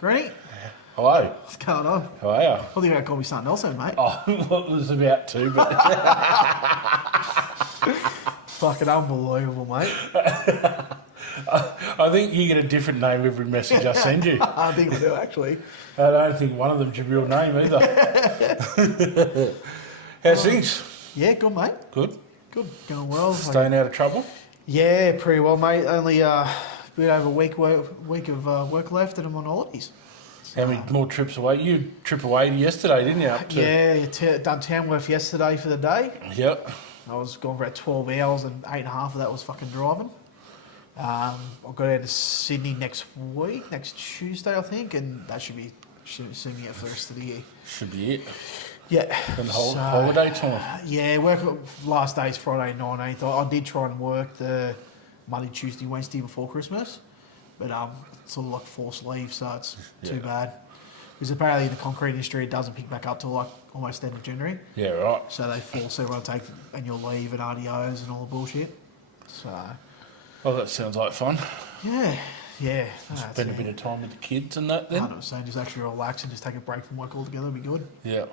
Greeny, Hello. what's going on? How are you? I thought you were going to call me something else then, mate. Oh, well, it was about to, but Fucking unbelievable, mate. I think you get a different name every message I send you. I think we do, actually. I don't think one of them's your real name either. How's things? Yeah, good, mate. Good. Good. Going well. Staying out of trouble? Yeah, pretty well, mate. Only a bit over a week of work left and I'm on holidays. How many more trips away? You trip away yesterday, didn't you? Up to... Yeah, done Tamworth yesterday for the day. Yep. I was gone for about 12 hours and 8.5 of that was fucking driving. I'll go down to Sydney next Tuesday, I think, and that should see me out for the rest of the year. Should be it. Yeah. And holiday time. Yeah, work last day's Friday 19th. I did try and work the Monday, Tuesday, Wednesday before Christmas, but sort of like forced leave, so it's too bad. Because apparently in the concrete industry it doesn't pick back up till like almost end of January. Yeah, right. So they force everyone to take annual leave and RDOs and all the bullshit. So. Well, that sounds like fun. Yeah. Spend a bit of time with the kids and that then. 100%, just actually relax and just take a break from work altogether would be good. Yeah.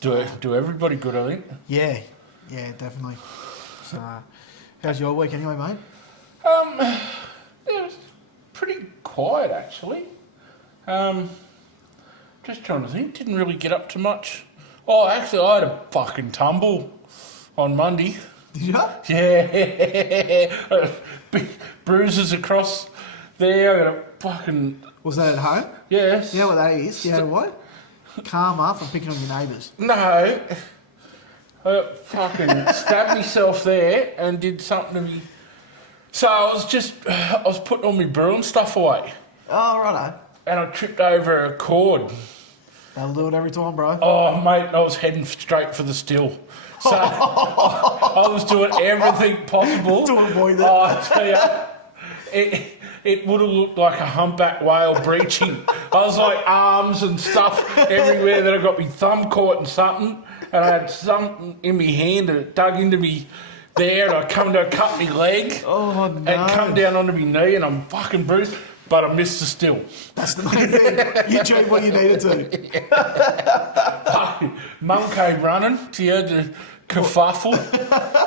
Do everybody good, I think. Yeah, definitely. So, how's your week anyway, mate? It was pretty quiet actually. Just trying to think, didn't really get up to much. Oh, actually, I had a fucking tumble on Monday. Did you? Yeah. Big bruises across there. I got a fucking... Was that at home? Yes. You know what that is? You know what? Calm up and picking on your neighbours. No. I fucking stabbed myself there and did something to me. So I was putting all my brew and stuff away. Oh, righto. And I tripped over a cord. That'll do it every time, bro. Oh, mate, I was heading straight for the still. So I was doing everything possible To avoid that. Oh, I tell you, it would have looked like a humpback whale breaching. I was like arms and stuff everywhere that I got my thumb caught in something, and I had something in my hand and it dug into me there, and I come to cut my leg. Oh, no. And come down onto my knee, and I'm fucking bruised. But I missed the still. That's the main thing. You achieved what you needed to. Mum came running. She heard the kerfuffle.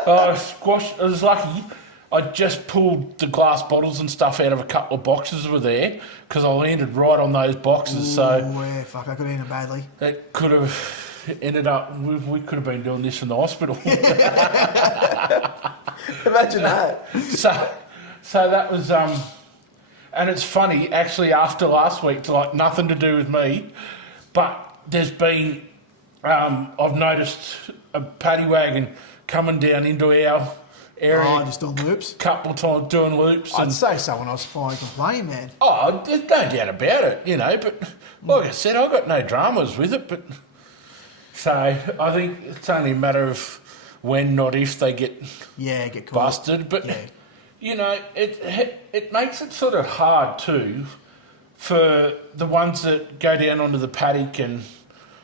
I squashed. I was lucky. I just pulled the glass bottles and stuff out of a couple of boxes that were there because I landed right on those boxes. So yeah, fuck, I could have ended badly. that could have ended up. We could have been doing this in the hospital. Imagine that. So that was and it's funny, actually, after last week, like nothing to do with me, but there's been, I've noticed a paddy wagon coming down into our area. Oh, just on loops? Couple of times doing loops. I'd say so when I was flying complain, man. Oh, there's no doubt about it, you know, but like I said, I've got no dramas with it, but so I think it's only a matter of when, not if, they get caught. busted, but... Yeah. You know, it makes it sort of hard too for the ones that go down onto the paddock and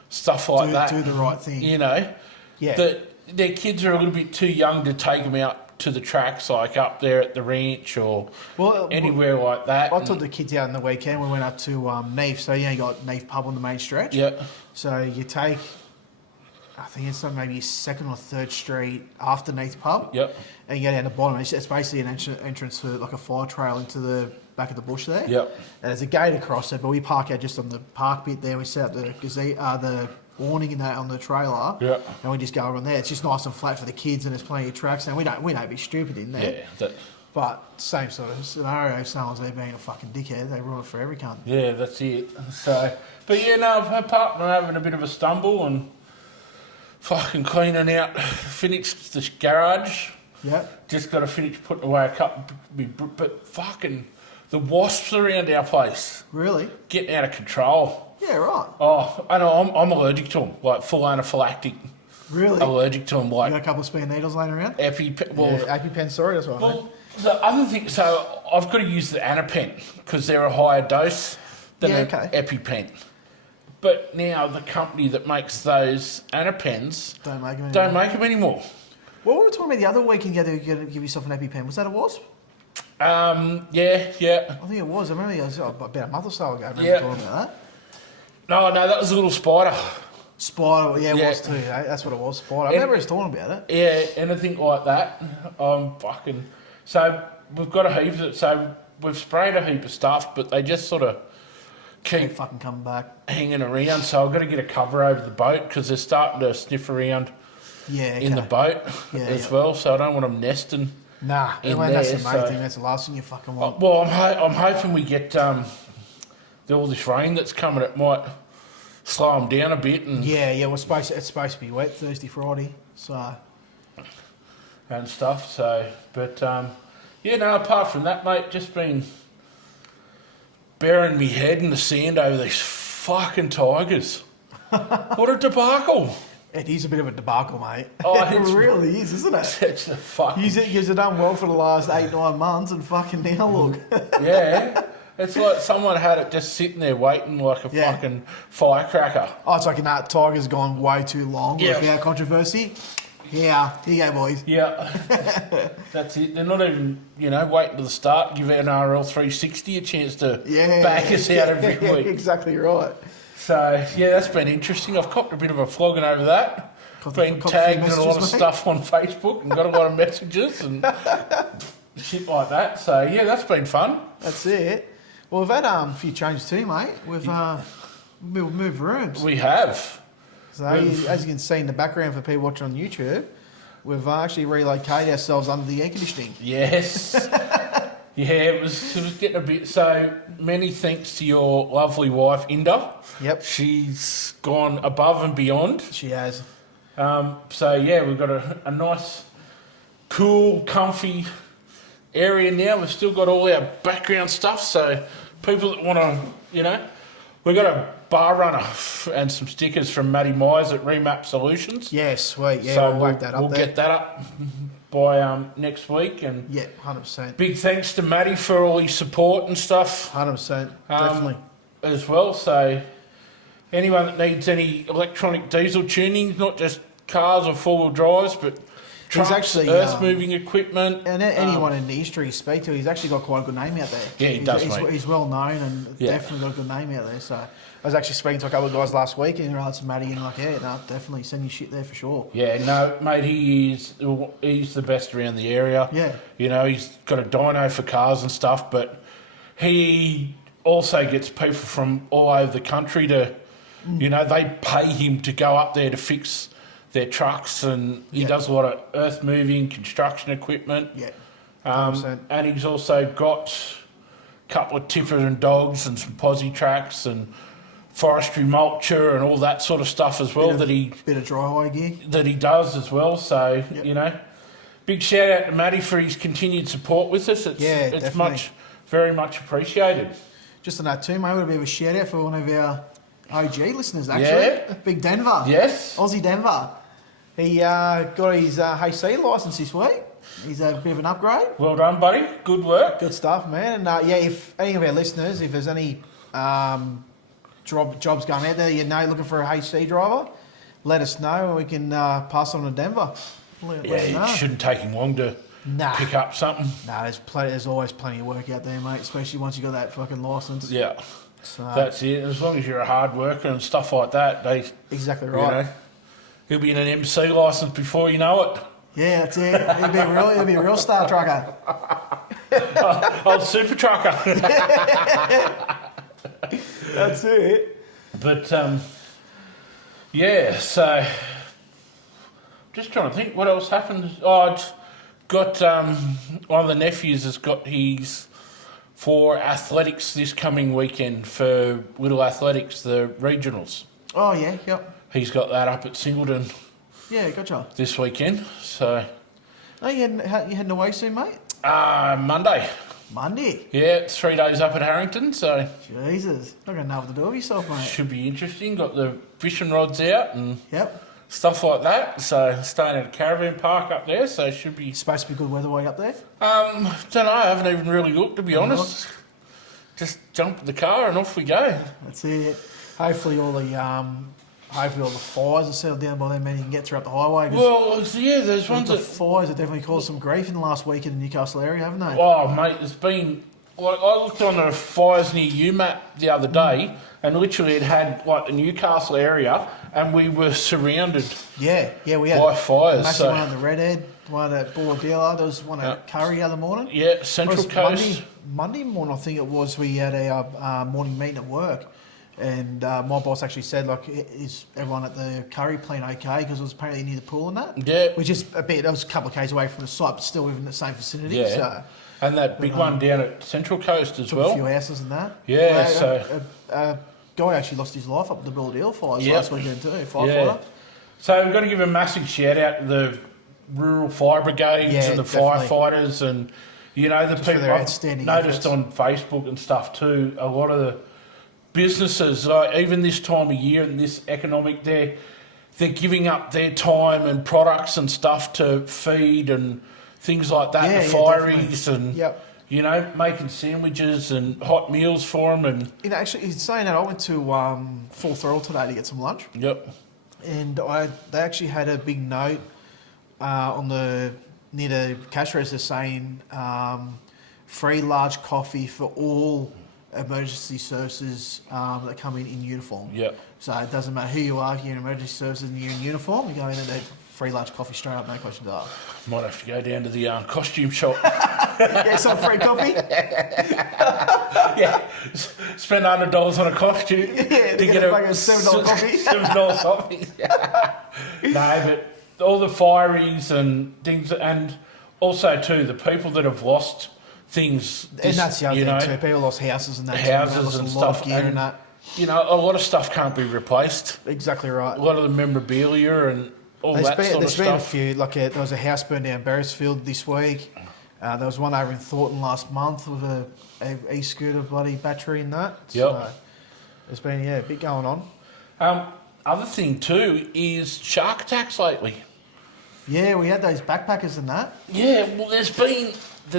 stuff like that. Do the right thing. You know, Yeah. Their kids are a little bit too young to take them out to the tracks, like up there at the ranch or anywhere like that. I took the kids out on the weekend. We went up to Neath, so you got Neath pub on the main stretch. Yeah. So you take, I think it's on maybe 2nd or 3rd Street after Neath pub. Yep. And you go down the bottom. It's basically an entrance to like a fire trail into the back of the bush there. Yep. And there's a gate across it, but we park out just on the park bit there. We set up the awning in that on the trailer. Yeah. And we just go around there. It's just nice and flat for the kids, and there's plenty of tracks. And we don't be stupid in there. Yeah. But same sort of scenario. If someone's there being a fucking dickhead, they ruin it for every cunt. Yeah, that's it. So, but yeah, no, her partner having a bit of a stumble and fucking cleaning out, finished the garage. Yeah. Just got to finish putting away a couple, but fucking the wasps around our place. Really? Getting out of control. Yeah, right. Oh, I know. I'm allergic to them, like full anaphylactic. Really? Allergic to them, like. You got a couple of spare needles laying around? EpiPen, sorry, that's right. Well, the other thing, so I've got to use the Anapen because they're a higher dose than an EpiPen. But now the company that makes those Anapens don't make them anymore. What were we talking about the other week? You had to give yourself an EpiPen. Was that a wasp? Yeah. I think it was. I remember it was about a month or so ago. I remember Yeah. talking about that. No, that was a little spider. Spider, yeah, it Yeah. was too. That's what it was, Spider. I remember us talking about it. Yeah, anything like that. So we've got a heap of it. So we've sprayed a heap of stuff, but they just sort of Keep keep fucking coming back. hanging around. So I've got to get a cover over the boat because they're starting to sniff around Yeah, in the boat as well. So I don't want them nesting. Nah, in that's there, the main so- thing. That's the last thing you fucking want. Well, I'm hoping we get all this rain that's coming. It might slow them down a bit and Yeah, it's supposed to be wet Thursday, Friday. So stuff. So, but apart from that, mate, just been burying me head in the sand over these fucking tigers. What a debacle! it is a bit of a debacle, mate. Oh, it it's- really is, isn't it? It's a fucking You've done well for the last 8-9 months, and fucking now look. yeah. It's like someone had it just sitting there waiting like a Yeah. fucking firecracker. Oh, it's like that Tiger's gone way too long Yeah. without controversy. Yeah, here you go, boys. Yeah, that's it. They're not even, waiting to the start, give NRL 360 a chance to back us out every week. Exactly right. So, yeah, that's been interesting. I've copped a bit of a flogging over that. Copped Been a few tagged in a lot of messages, mate. stuff on Facebook and got a lot of messages and shit like that. So, yeah, that's been fun. That's it. Well, we've had a few changes too, mate. We've moved rooms. We have. So as you can see in the background for people watching on YouTube, we've actually relocated ourselves under the air conditioning. Yes. Yeah, it was getting a bit. So many thanks to your lovely wife, Inda. Yep. She's gone above and beyond. She has. So yeah, we've got a nice, cool, comfy area now. We've still got all our background stuff. So people that want to, we've got a bar runner and some stickers from Matty Myers at Remap Solutions. Yeah, sweet. Yeah, So we'll whack that up we'll there. get that up by next week. And Yeah, 100%. big thanks to Matty for all his support and stuff 100%. Definitely. as well. So anyone that needs any electronic diesel tuning, not just cars or four-wheel drives, but trucks, actually, earth-moving equipment. And anyone in the industry you speak to, he's actually got quite a good name out there. Yeah, he does, he's, mate. he's well known and Yeah. definitely got a good name out there. So I was actually speaking to a couple of guys last week and they're like, to Matty, and like, yeah, no, definitely send your shit there for sure. Yeah, no, mate, he's the best around the area. Yeah. He's got a dyno for cars and stuff, but he also gets people from all over the country to, they pay him to go up there to fix their trucks, and he does a lot of earth moving, construction equipment. Yeah. 100%. And he's also got a couple of tipper and dogs and some posi tracks and forestry mulcher and all that sort of stuff as well Bit of dry hire gear. that he does as well. So, big shout out to Matty for his continued support with us. It's definitely. very much appreciated. Just on that too, mate, a bit of a shout out for one of our OG listeners, actually. Yeah. Big Denver. Yes. Aussie Denver. He got his HC licence this week. He's a bit of an upgrade. Well done, buddy. Good work. Good stuff, man. And if any of our listeners, if there's any jobs going out there, looking for a HC driver, let us know and we can pass on to Denver. Let us know. It shouldn't take him long to pick up something. Nah, there's always plenty of work out there, mate, especially once you got that fucking licence. Yeah. So, That's it. As long as you're a hard worker and stuff like that, exactly right. He'll be in an MC licence before you know it. Yeah, that's it. He'll be a real star trucker. Old super trucker. That's it. But, so just trying to think what else happened. Oh, I'd got one of the nephews has got his for athletics this coming weekend for Little Athletics, the regionals. Oh, yeah, yep. He's got that up at Singleton Yeah, gotcha. this weekend. So, Oh, you heading away soon, mate? Monday. Monday. Yeah, it's 3 days up at Harrington, so Jesus. Not going to know what to do with yourself, mate. should be interesting. Got the fishing rods out and Yep. stuff like that. So, staying at a caravan park up there, so should be... Supposed to be good weather way up there? Don't know, I haven't even really looked, to be honest. Just jump in the car and off we go. That's it. Hopefully all the hopefully all the fires are settled down by then, man. You can get through up the highway. Well, yeah, there's ones The that... fires have definitely caused some grief in the last week in the Newcastle area, haven't they? Oh, mate, there's been... Like, I looked on the fires near you map the other day, and literally it had, like, the Newcastle area, and we were surrounded Yeah, we had by fires. massive one at the Redhead, one at Borodila, there was one at Curry the other morning. Yeah, Central Coast. Monday morning, I think it was, we had a morning meeting at work, and my boss actually said, like, is everyone at the Curry plant okay? Because it was apparently near the pool and that. Yeah. Which is that was a couple of k's away from the site, but still within the same vicinity. Yeah. So, And that big one down at Central Coast as well. a few houses and that. Yeah, A guy actually lost his life up at the Bill fires Yep. last weekend too, firefighter. Yeah. So we've got to give a massive shout out to the rural fire brigades and the definitely. firefighters, and you know the Just for people. their I've outstanding noticed efforts. on Facebook and stuff too. A lot of the businesses, like even this time of year and this economic, they're giving up their time and products and stuff to feed and things like that. Yeah, the yeah, fireys definitely. and Yep. you know making sandwiches and hot meals for them and You know, actually, he's saying that I went to Full Throttle today to get some lunch, yep. and they actually had a big note on the near the cash register saying free large coffee for all emergency services that come in uniform. Yep. So it doesn't matter who you are, you're in emergency services and you're in uniform, you go in and they free large coffee straight up, no questions asked. Might have to go down to the costume shop. Yeah, some free coffee. Yeah, spend $100 on a costume Yeah, to get a fucking $7 coffee. $7 coffee. No, but all the fireys and things, and also too the people that have lost things. And that's the other you thing know, too. People lost houses and that. houses lost and a lot stuff, of gear and that. You know, a lot of stuff can't be replaced. Exactly right. A lot of the memorabilia and all that sort of There's been a stuff. few. Like there was a house burned down Beresfield this week. There was one over in Thornton last month with a e-scooter bloody battery and that. Yep. So there's been a bit going on. Other thing too is shark attacks lately. Yeah, we had those backpackers and that. Yeah, well, there's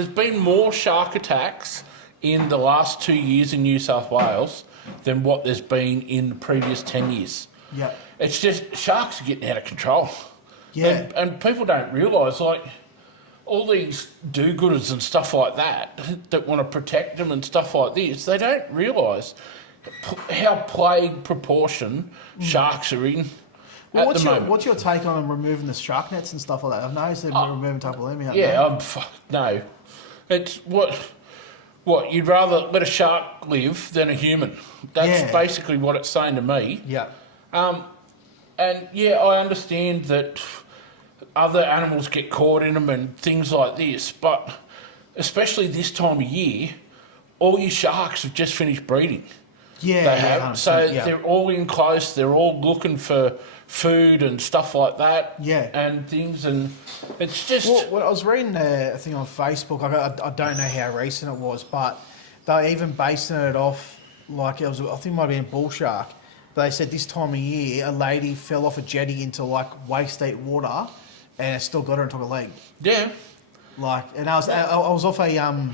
been more shark attacks in the last 2 years in New South Wales than what there's been in the previous 10 years. Yeah. It's just sharks are getting out of control. Yeah. And people don't realise, like, all these do-gooders and stuff like that want to protect them and stuff like this, they don't realise how plague proportion sharks are in Well, at the moment. what's your take on them removing the shark nets and stuff like that? I've noticed they're removing type of them out Yeah, no. It's what you'd rather let a shark live than a human. That's Yeah. basically what it's saying to me. Yeah. And yeah, I understand that other animals get caught in them and things like this, but especially this time of year, all your sharks have just finished breeding. Yeah. They have. So 100%, yeah. they're all in close, they're all looking for food and stuff like that. Yeah. And things, and it's just... Well, I was reading a thing on Facebook. I don't know how recent it was, but they're even basing it off like it was. I think it might have been bull shark. But they said this time of year, a lady fell off a jetty into like waist deep water, and it still got her and took a leg. Yeah. Like, and I was off a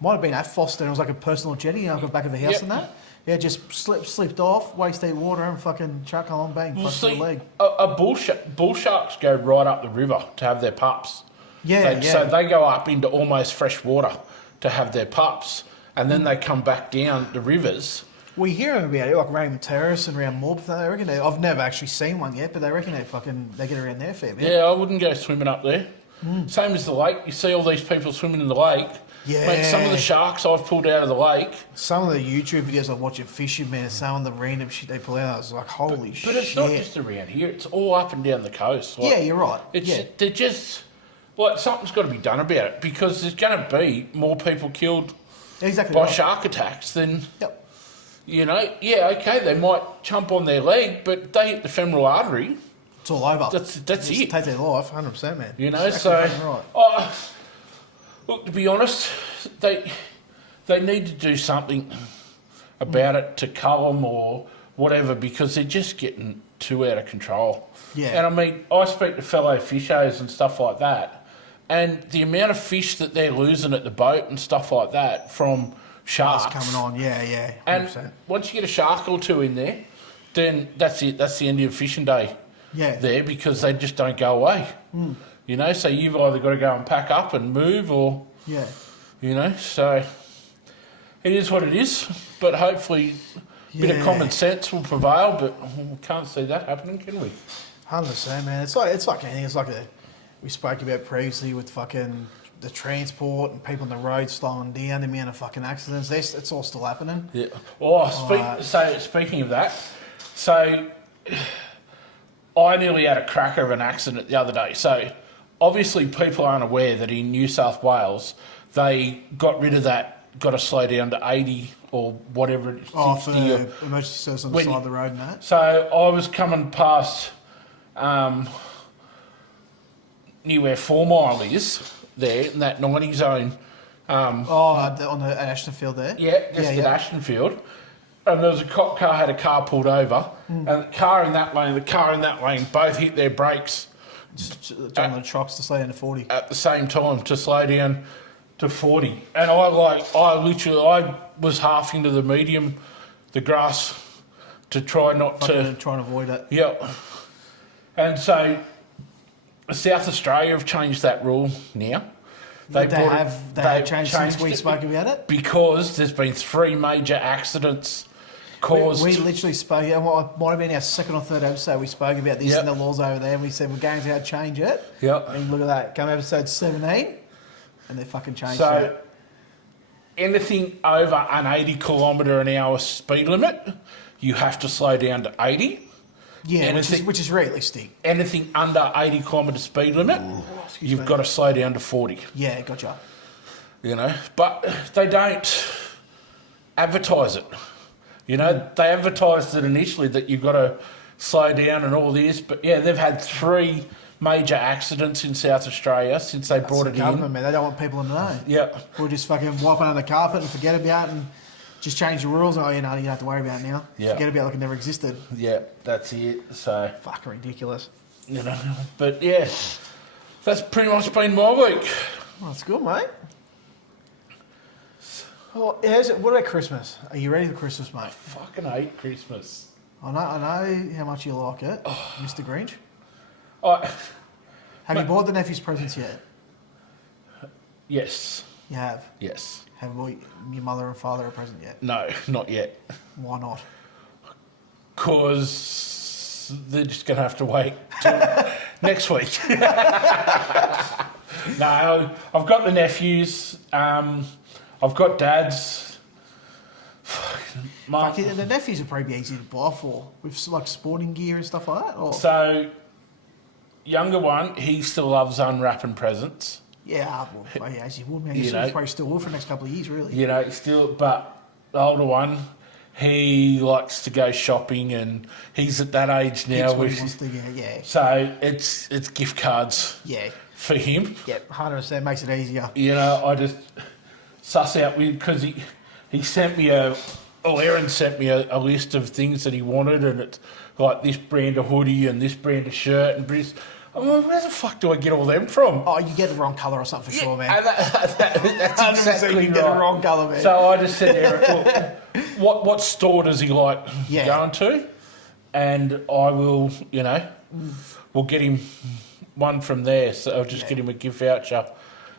might have been at Foster. And it was like a personal jetty up the back of the house Yep. and that. Yeah, just slipped off, waist deep water, and fucking chuck along, bang, Well, fucking see, leg. bull sharks go right up the river to have their pups. Yeah, So they go up into almost fresh water to have their pups, and then they come back down the rivers. We hear about it, like Raymond Terrace and around Morb. They reckon I've never actually seen one yet, but they reckon they get around there a fair bit. Yeah, I wouldn't go swimming up there. Same as the lake. You see all these people swimming in the lake. Yeah. Mate, some of the sharks I've pulled out of the lake. Some of the YouTube videos I'm watching fishing, man, some of the random shit they pull out, I was like, holy shit. But it's not just around here. It's all up and down the coast. Like, Yeah, you're right. It's Yeah. They're just... Like, something's got to be done about it, because there's going to be more people killed Exactly by right. shark attacks than... Yep. You know, yeah, okay, they might chomp on their leg, but they hit the femoral artery. It's all over. That's Just it. take their life, 100%, man. You know, Exactly so fucking right. look, to be honest, they need to do something about it to cull them or whatever, because they're just getting too out of control. Yeah. And I mean, I speak to fellow fishers and stuff like that, and the amount of fish that they're losing at the boat and stuff like that from sharks It's coming on, yeah, 100%. and once you get a shark or two in there, then that's it. That's the end of fishing day there because they just don't go away. You know, so you've either got to go and pack up and move or, you know, so it is what it is. But hopefully a bit of common sense will prevail, but we can't see that happening, can we? 100%, man. It's like anything. It's like we spoke about previously with fucking the transport and people on the road slowing down, the amount of fucking accidents. It's all still happening. Yeah. So speaking of that, so I nearly had a cracker of an accident the other day. So obviously people aren't aware that in New South Wales they got rid of that, got to slow down to 80 or whatever it is. For emergency service on the side of the road and that. So I was coming past near where 4 Mile is, there, in that 90 zone. On the Ashton Field there? Yeah, just at Ashton Field. And there was a cop car, had a car pulled over, and the car in that lane, both hit their brakes. John the trucks to slow down to 40. At the same time, to slow down to 40. And I was half into the medium, the grass, to try not to... Try and avoid it. Yeah. And so South Australia have changed that rule now. They have changed since we spoke about it? Because there's been 3 major accidents caused... We literally spoke, it might have been our second or third episode, we spoke about this and the laws over there, and we said we're going to change it. Yep. And look at that, come episode 17, and they fucking changed it. So, anything over an 80 kilometre an hour speed limit, you have to slow down to 80. Yeah, which is realistic. Anything under 80 kilometre speed limit, you've got to slow down to 40. Yeah, gotcha. You know, but they don't advertise it. You know, they advertised it initially that you've got to slow down and all this, but yeah, they've had 3 major accidents in South Australia since they brought it in. Man, they don't want people to know. Yeah. We'll just fucking wipe it under the carpet and forget about it and just change the rules. Oh, you don't have to worry about it now. Yeah. Forget about it like it never existed. Yeah, that's it. So fucking ridiculous. You know, but yeah, that's pretty much been my week. Well, that's good, mate. Oh, how's it? What about Christmas? Are you ready for Christmas, mate? I fucking hate Christmas. I know how much you like it, Mr. Grinch. Have you bought the nephew's presents yet? Yes. You have? Yes. Have you bought your mother and father a present yet? No, not yet. Why not? Because they're just going to have to wait till next week. No, I've got the nephews. I've got dads. The nephews would probably be easy to buy for, with like sporting gear and stuff like that. Or? So, younger one, he still loves unwrapping presents. Yeah, well, as you would, man. You probably still will for the next couple of years, really. You know, but the older one, he likes to go shopping, and he's at that age now. So it's gift cards. Yeah. For him. Yep, 100% makes it easier. You know, I just suss out because he sent me Aaron sent me a list of things that he wanted, and it's like this brand of hoodie and this brand of shirt and this. I'm like, where the fuck do I get all them from? Oh, you get the wrong colour or something for sure, man. That's exactly you get the wrong colour, man. So I just said, Eric, what store does he like going to? And I will, we'll get him one from there. So I'll just get him a gift voucher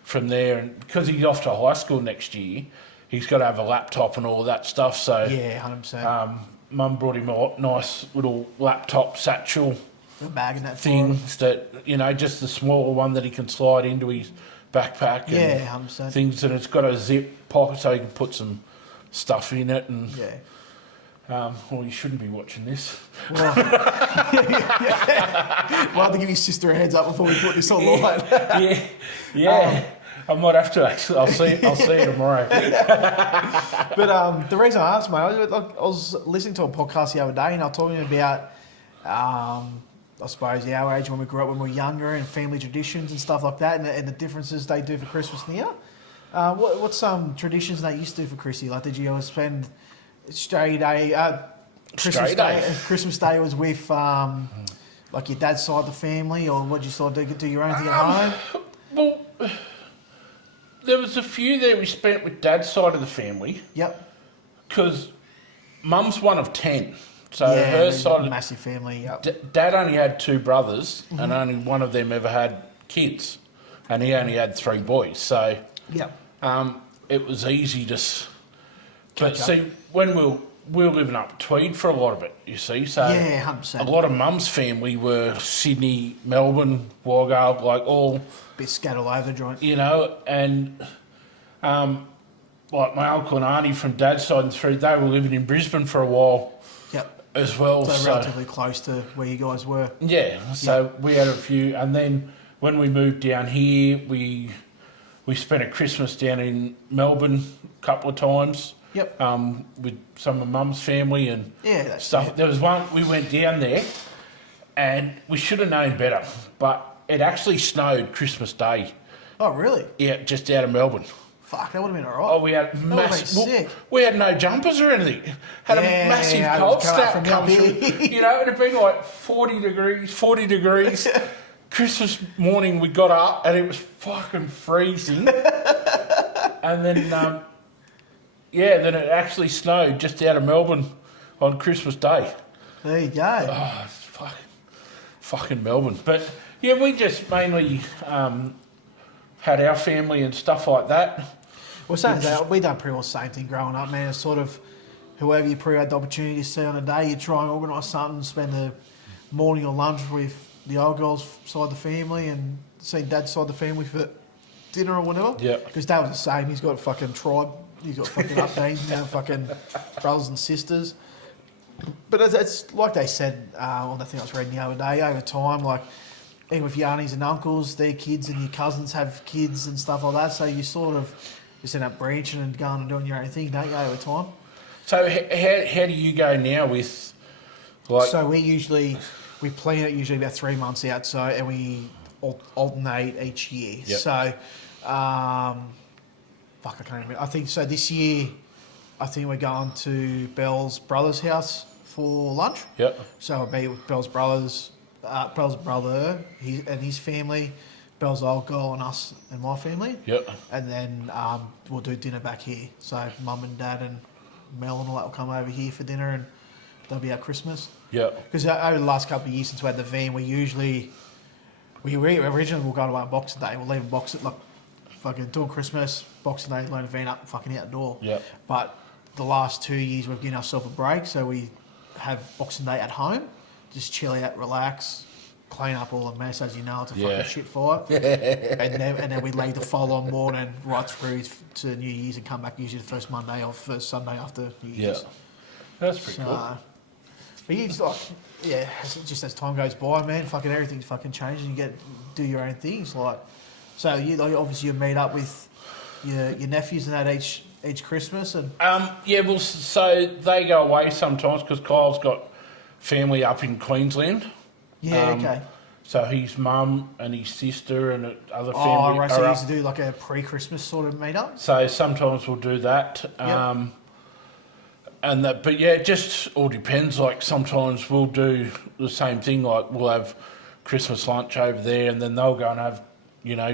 from there. And because he's off to high school next year, he's got to have a laptop and all that stuff. So yeah, 100%. Mum brought him a nice little laptop satchel. Bag in that things that, just the smaller one that he can slide into his backpack. Yeah, 100%. Things that it's got a zip pocket so he can put some stuff in it. And well, you shouldn't be watching this. Well, we'll have to give your sister a heads up before we put this online. Yeah. I might have to actually. I'll see you tomorrow. But the reason I asked, mate, I was listening to a podcast the other day, and I was talking about, I suppose, our age when we grew up when we were younger, and family traditions and stuff like that, and the differences they do for Christmas now. What's some traditions they used to do for Chrissy? Like, did you always spend straight day? Christmas Day was with like your dad's side of the family, or what did you sort of do your own thing at home? Well, there was a few there we spent with dad's side of the family. Yep. Because Mum's one of 10 So yeah, her side, massive family. Yep. Dad only had 2 brothers, and only one of them ever had kids, and he only had 3 boys. So Yep. it was easy to. But Catch up. see, when we were living up Tweed for a lot of it, you see. So Yeah, 100%. a lot of Mum's family were Sydney, Melbourne, Wargo, like all, Bit scattered all over the joint. you know, and like my uncle and auntie from Dad's side and through, they were living in Brisbane for a while Yep. as well. So relatively close to where you guys were. Yeah, so we had a few, and then when we moved down here, we spent a Christmas down in Melbourne a couple of times. Yep. With some of Mum's family and Yeah, that's stuff. it. There was one we went down there, and we should have known better, but it actually snowed Christmas Day. Oh, really? Yeah, just out of Melbourne. Fuck, that would have been Oh, alright. we had would've been massive. sick. We had no jumpers or anything. Had a Yeah, massive it cold was coming up snap from come up through. here. You know, it had been like 40 degrees. Christmas morning, we got up and it was fucking freezing. And then, then it actually snowed just out of Melbourne on Christmas Day. There you go. Oh, it's fucking Melbourne. But yeah, we just mainly had our family and stuff like that. Well, same that we done pretty well the same thing growing up, man. It's sort of whoever you probably had the opportunity to see on a day, you try and organise something, spend the morning or lunch with the old girls' side of the family and see Dad's side of the family for dinner or whatever. Yeah. Because Dad was the same. He's got a fucking tribe. He's got fucking updates now, fucking brothers and sisters. But it's like they said on the thing I was reading the other day, over time, like even with your aunties and uncles, their kids and your cousins have kids and stuff like that. So you sort of just end up branching and going and doing your own thing, don't you, over time? So how do you go now with, like... So we plan it usually about 3 months out, so and we alternate each year. Yep. So, I can't remember. I think so. This year, I think we're going to Belle's brother's house for lunch. Yep. So I'll be with Belle's brother, his family, Belle's old girl, and us and my family. Yep. And then we'll do dinner back here. So Mum and Dad and Mel and all that will come over here for dinner, and that'll be our Christmas. Yep. Because over the last couple of years since we had the van, originally we'll go to one Boxing Day. We'll leave a box at like fucking doing Christmas, Boxing Day, load the van up, fucking outdoor. Yep. But the last 2 years we've given ourselves a break, so we have Boxing Day at home, just chill out, relax, clean up all the mess, as you know, it's a fucking shit fight. and then we leave the following morning right through to New Year's and come back usually the first Monday or first Sunday after New Year's. Yeah. That's pretty cool. But you just just as time goes by, man, fucking everything's fucking changing. You do your own things, like. So obviously you meet up with your nephews and that each Christmas and. Well, so they go away sometimes because Kyle's got family up in Queensland. Yeah. Okay. So his mum and his sister and other family Oh, right. So are you up. used to do like a pre-Christmas sort of meet up. So sometimes we'll do that. Yep. But yeah, it just all depends. Like sometimes we'll do the same thing. Like we'll have Christmas lunch over there, and then they'll go and have,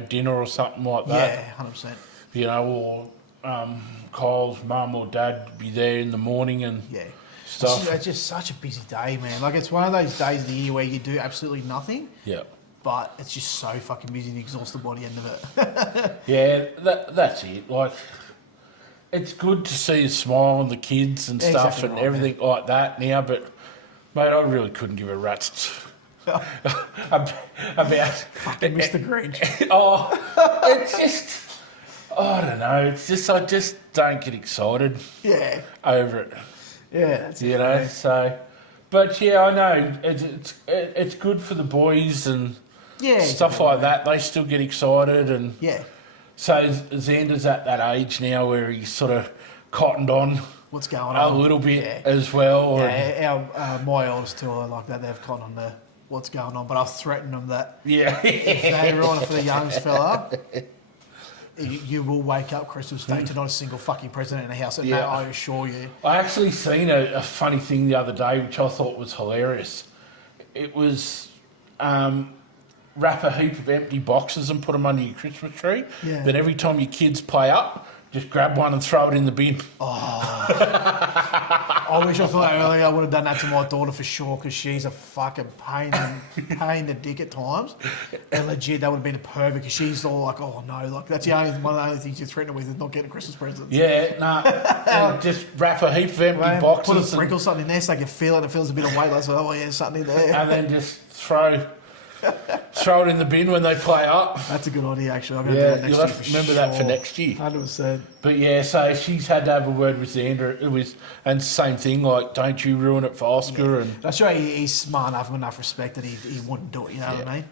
dinner or something like that. Yeah, 100%. Or Kyle's mum or dad be there in the morning and stuff. It's just such a busy day, man. Like it's one of those days of the year where you do absolutely nothing. Yeah. But it's just so fucking busy and exhausted by the end of it. Yeah, that's it. Like, it's good to see a smile on the kids and stuff Exactly and right, everything like that now, but, mate, I really couldn't give a rat's about Fucking Mr. Grinch. It's just, I don't know, it's just, I just don't get excited over it. Yeah, that's it. know, so, but yeah, I know, it's good for the boys and stuff like that. They still get excited and... Yeah. So Xander's at that age now where he's sort of cottoned on what's going on a little bit as well. Yeah, my eldest two are like that. They've cottoned on the what's going on, but I've threatened them that if they run for the youngest fella, you will wake up Christmas Day to not a single fucking present in the house. And that, I assure you. I actually seen a funny thing the other day which I thought was hilarious. It was... wrap a heap of empty boxes and put them under your Christmas tree. Yeah. Then every time your kids play up, just grab one and throw it in the bin. I I wish I thought earlier I would have done that to my daughter for sure because she's a fucking pain in the dick at times. And legit, that would have been a perfect because she's all like, oh no, like that's one of the only things you're threatened with is not getting Christmas presents. Yeah, nah. Just wrap a heap of empty boxes. Put a sprinkle something in there so I can feel it. It feels a bit of weight. Like, oh yeah, something in there. And then just throw it in the bin when they play up. That's a good idea, actually. I'm going to do that next you'll year. have to remember that for next year. 100%. But yeah, so she's had to have a word with Xander. And same thing, like, don't you ruin it for Oscar. And I'm sure he's smart enough and enough respect that he wouldn't do it, you know what I mean?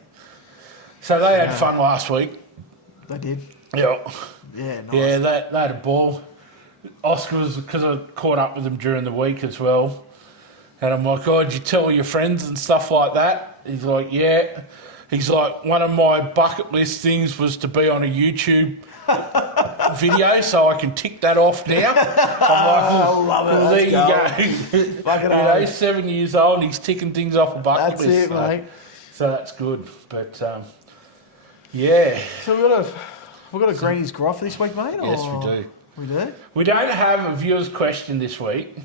So they had fun last week. They did? Yeah. Yeah, nice. Yeah, they had a ball. Oscar was, because I caught up with him during the week as well. And I'm like, oh, did you tell all your friends and stuff like that? He's like, yeah. He's like, one of my bucket list things was to be on a YouTube video, so I can tick that off now. I'm like, I love it. Well, there you go. Fucking hell. He's 7 years old and he's ticking things off a bucket That's list. it, mate. So that's good. But, yeah. So we've got a Granny's Groff this week, mate? Yes, we do. We do? We don't have a viewer's question this week.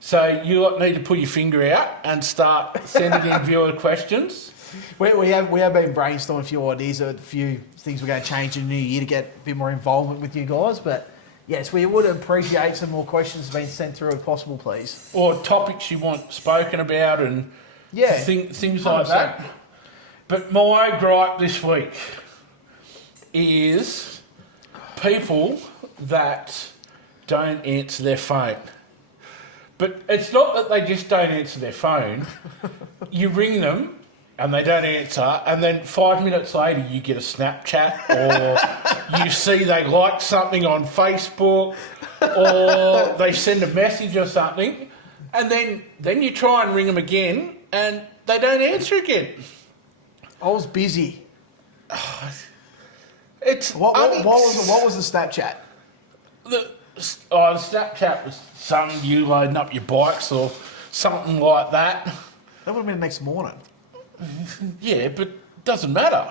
So you lot need to put your finger out and start sending in viewer questions. We have been brainstorming a few ideas, a few things we're going to change in the new year to get a bit more involvement with you guys. But yes, we would appreciate some more questions being sent through if possible, please. Or topics you want spoken about and things like 100%. that. But my gripe this week is people that don't answer their phone. But it's not that they just don't answer their phone. You ring them and they don't answer, and then 5 minutes later you get a Snapchat or you see they like something on Facebook or they send a message or something, and then you try and ring them again and they don't answer again. I was busy. It's What was the Snapchat? The Snapchat was something you loading up your bikes or something like that. That would have been next morning. Yeah, but it doesn't matter.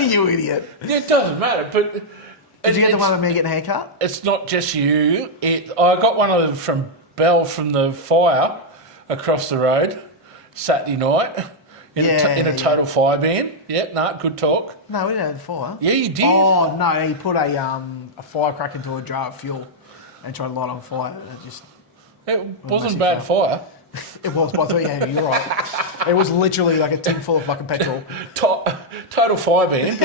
You idiot. Yeah, it doesn't matter. But Did you get the one of me getting a haircut? It's not just you. I got one of them from Belle from the fire across the road Saturday night in a total fire ban. Yeah, good talk. No, we didn't have the fire. Yeah, you did. Oh no, he put a firecracker into a jar of fuel and tried to light on fire. It wasn't a bad fire. It was, but I thought, yeah, you're right. It was literally like a tin full of fucking petrol. Total fire ban.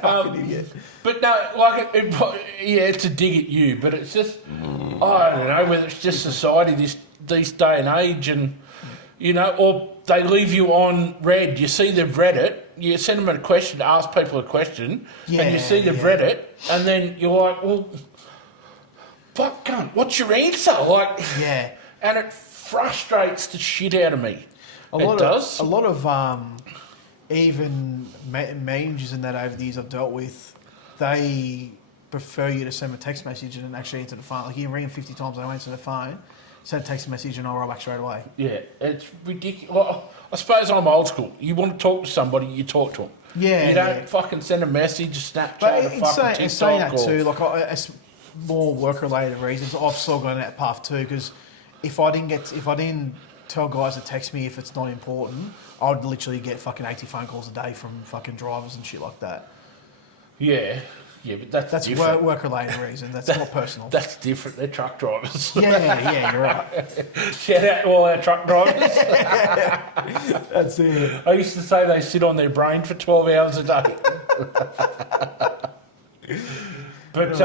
Fucking idiot. But no, it's a dig at you, but it's just, I don't know whether it's just society this day and age, and or they leave you on read. You see they've read it, you send them a question, ask people a question, and you see they've read it, and then you're like, well, fuck, cunt, what's your answer? And it frustrates the shit out of me. A lot of even managers and that over the years I've dealt with, they prefer you to send a text message and actually answer the phone. Like you can ring them 50 times, they don't answer the phone. Send a text message and I'll write back straight away. Yeah, it's ridiculous. Well, I suppose I'm old school. You want to talk to somebody, you talk to them. Yeah, you don't fucking send a message, a Snapchat, but a fucking TikTok. saying that too, like it's more work-related reasons. I've still gone that path too because if I didn't tell guys to text me if it's not important, I'd literally get fucking 80 phone calls a day from fucking drivers and shit like that. Yeah, but that's work-related reason. That's not personal. That's different. They're truck drivers. Yeah, you're right. Shout out to all our truck drivers. That's it. I used to say they sit on their brain for 12 hours a day. But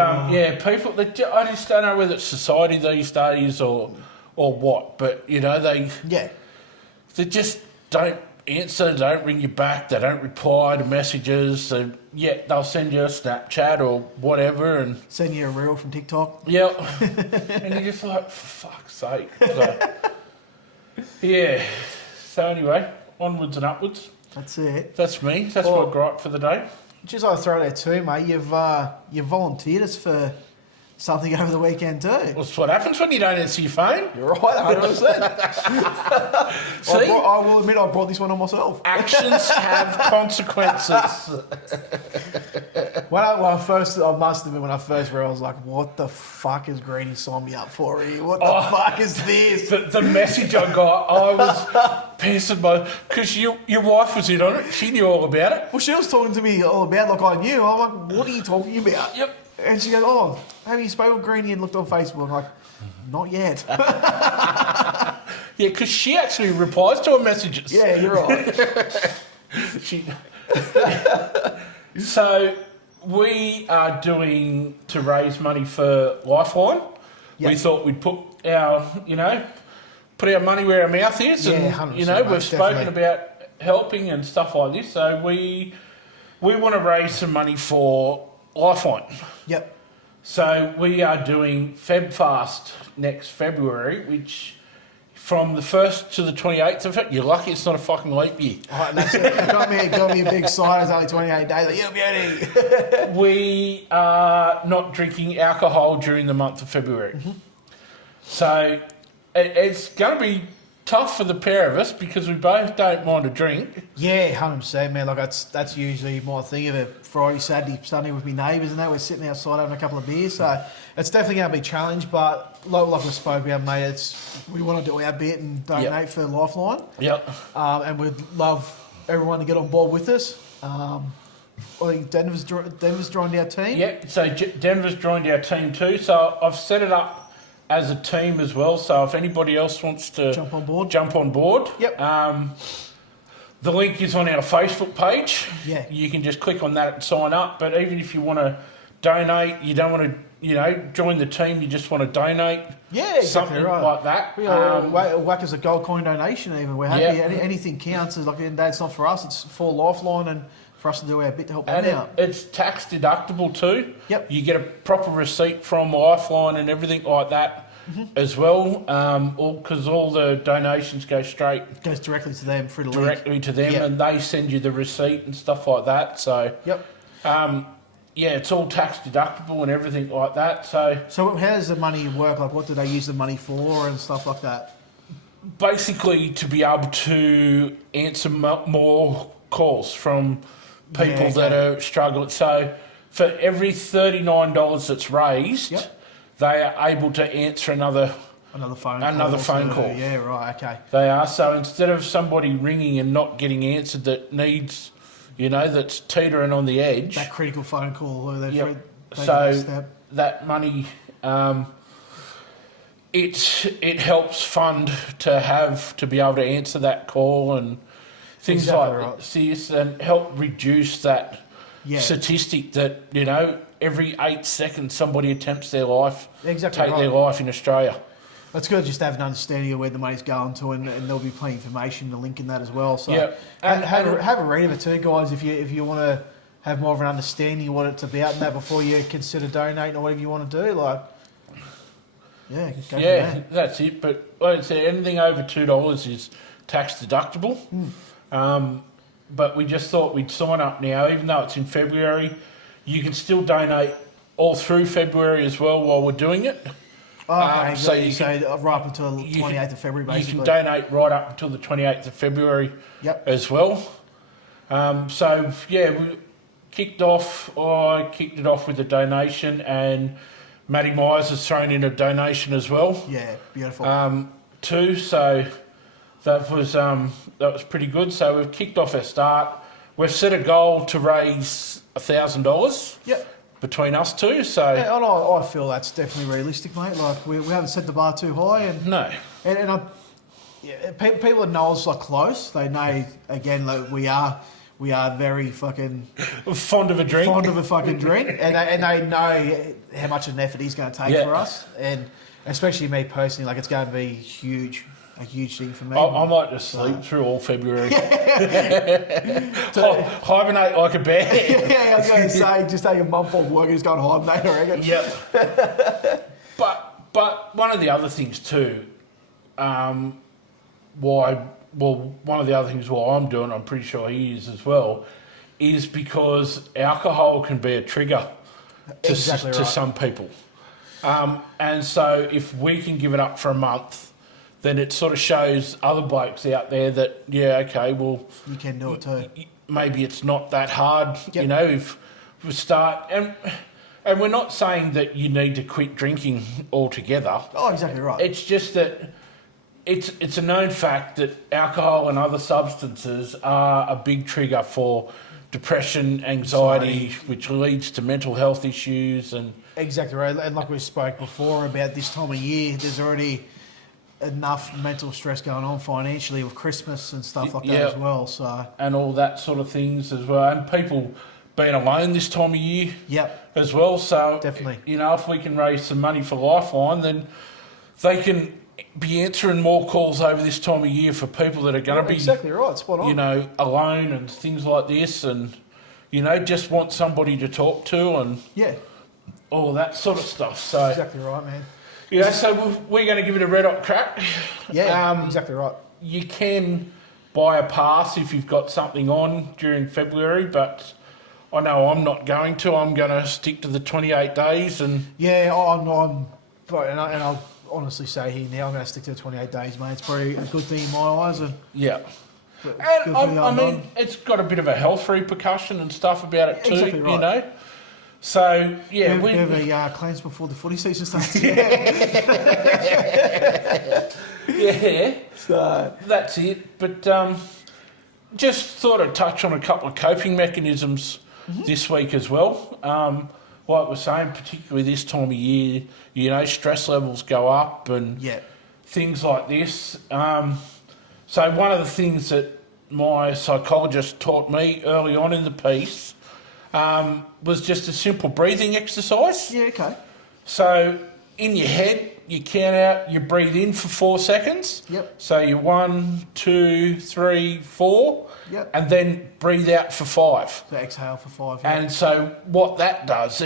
people, I just don't know whether it's society these days or what. But they just don't answer, they don't ring you back, they don't reply to messages. So they'll send you a Snapchat or whatever and send you a reel from TikTok. Yeah, and you're just like, for fuck's sake. So anyway, onwards and upwards. That's it. That's me. That's my gripe for the day. Just like to throw there too, mate. You've volunteered us for something over the weekend too. Well, that's what happens when you don't answer your phone. You're right, 100%. See? I will admit I brought this one on myself. Actions have consequences. I must admit, when I first read, I was like, "What the fuck is Greeny signed me up for here? What the fuck is this?" The message I got, I was pissed because your wife was in on it. She knew all about it. Well, she was talking to me all about like I knew. I'm like, "What are you talking about?" Yep. And she goes, "Oh, have you spoken with Greeny and looked on Facebook?" I'm like, "Not yet." Yeah, because she actually replies to her messages. Yeah, you're right. So we are doing to raise money for Lifeline. Yep. We thought we'd put our money where our mouth is, and 100%, we've spoken definitely. about helping and stuff like this. So we want to raise some money for Lifeline. Yep. So we are doing Febfast next February, which from the 1st to the 28th of it, you're lucky it's not a fucking leap year. Oh, and that's it. Got me a big sign. It's only 28 days. Like, yeah, beauty. We are not drinking alcohol during the month of February. Mm-hmm. So it's going to be tough for the pair of us because we both don't mind a drink. Yeah, 100%, man. Like that's usually my thing of a Friday, Saturday, Sunday with my neighbours and that. We're sitting outside having a couple of beers, so it's definitely going to be a challenge. But like we spoke about, mate, we want to do our bit and donate for Lifeline. Yep. And we'd love everyone to get on board with us. I think Denver's joined our team. Yep. So Denver's joined our team too. So I've set it up as a team as well. So if anybody else wants to Jump on board. Yep. The link is on our Facebook page. Yeah. You can just click on that and sign up. But even if you want to donate, you don't want to, join the team, you just want to donate. Yeah, exactly something right. like that. Whack us a gold coin donation even. We're happy. Anything counts. It's like, it's not for us, it's for Lifeline and for us to do our bit to help them out. It's tax deductible too. Yep. You get a proper receipt from Lifeline and everything like that as well, because all the donations go straight. It goes directly to them through the directly link. to them, and they send you the receipt and stuff like that. So, it's all tax deductible and everything like that. So how does the money work? Like, what do they use the money for and stuff like that? basically, to be able to answer more calls from people that are struggling. So, for every $39 that's raised, they are able to answer another phone call. Yeah, right, okay. They are. So instead of somebody ringing and not getting answered that needs, that's teetering on the edge. That critical phone call. So that money, it helps fund to be able to answer that call and things like this, and help reduce that statistic that, every 8 seconds somebody attempts their life, their life in Australia. It's good just to have an understanding of where the money's going to, and there'll be plenty of information to link in that as well. So have a read of it too, guys, if you want to have more of an understanding of what it's about and that before you consider donating or whatever you want to do. That's it. But like I said, anything over $2 is tax deductible. But we just thought we'd sign up now, even though it's in February. You can still donate all through February as well while we're doing it. Okay, so right up until the 28th of February, basically. You can donate right up until the 28th of February as well. We kicked off. I kicked it off with a donation, and Matty Myers has thrown in a donation as well. Yeah, beautiful. Too. So that was pretty good. So we've kicked off our start. We've set a goal to raise $1,000. Yep. Between us two, so I feel that's definitely realistic, mate. Like we haven't set the bar too high, and people that know us close. They know again, we are very fucking fond of a drink, and they know how much of an effort he's going to take for us, and especially me personally, it's going to be a huge thing for me. I might just sleep through all February. Hibernate like a bear. I was going to say, just take a month off work and just go and hibernate, I reckon. Yep. But one of the other things too, one of the other things why I'm doing, I'm pretty sure he is as well, is because alcohol can be a trigger to some people. And so if we can give it up for a month, then it sort of shows other blokes out there that, you can do it too. Maybe it's not that hard, if start, and we're not saying that you need to quit drinking altogether. Oh, exactly right. It's just that it's a known fact that alcohol and other substances are a big trigger for depression, anxiety, which leads to mental health issues. And exactly right. And like we spoke before about this time of year, there's already enough mental stress going on financially with Christmas and stuff like that as well. So and all that sort of things as well, and people being alone this time of year as well. So definitely, you know, if we can raise some money for Lifeline, then they can be answering more calls over this time of year for people that are going to be exactly right, spot on. You know, alone and things like this, and you know, just want somebody to talk to and all that sort of stuff. So exactly right, man. Yeah, so we're going to give it a red hot crack. Yeah, exactly right. You can buy a pass if you've got something on during February, but I know I'm not going to. I'm going to stick to the 28 days. And and I'll honestly say here now, I'm going to stick to the 28 days, mate. It's probably a good thing in my eyes. And I mean, it's got a bit of a health repercussion and stuff about it too, exactly right. You know. So, yeah. We have a cleanse before the footy season starts. So that's it. But just thought I'd touch on a couple of coping mechanisms this week as well. Like we're saying, particularly this time of year, you know, stress levels go up and things like this. So one of the things that my psychologist taught me early on in the piece was just a simple breathing exercise. Yeah, okay. So in your head, you count out, you breathe in for 4 seconds. Yep. So you're 1, 2, 3, 4. Yep. And then breathe out for 5. So exhale for 5. Yep. And so what that does,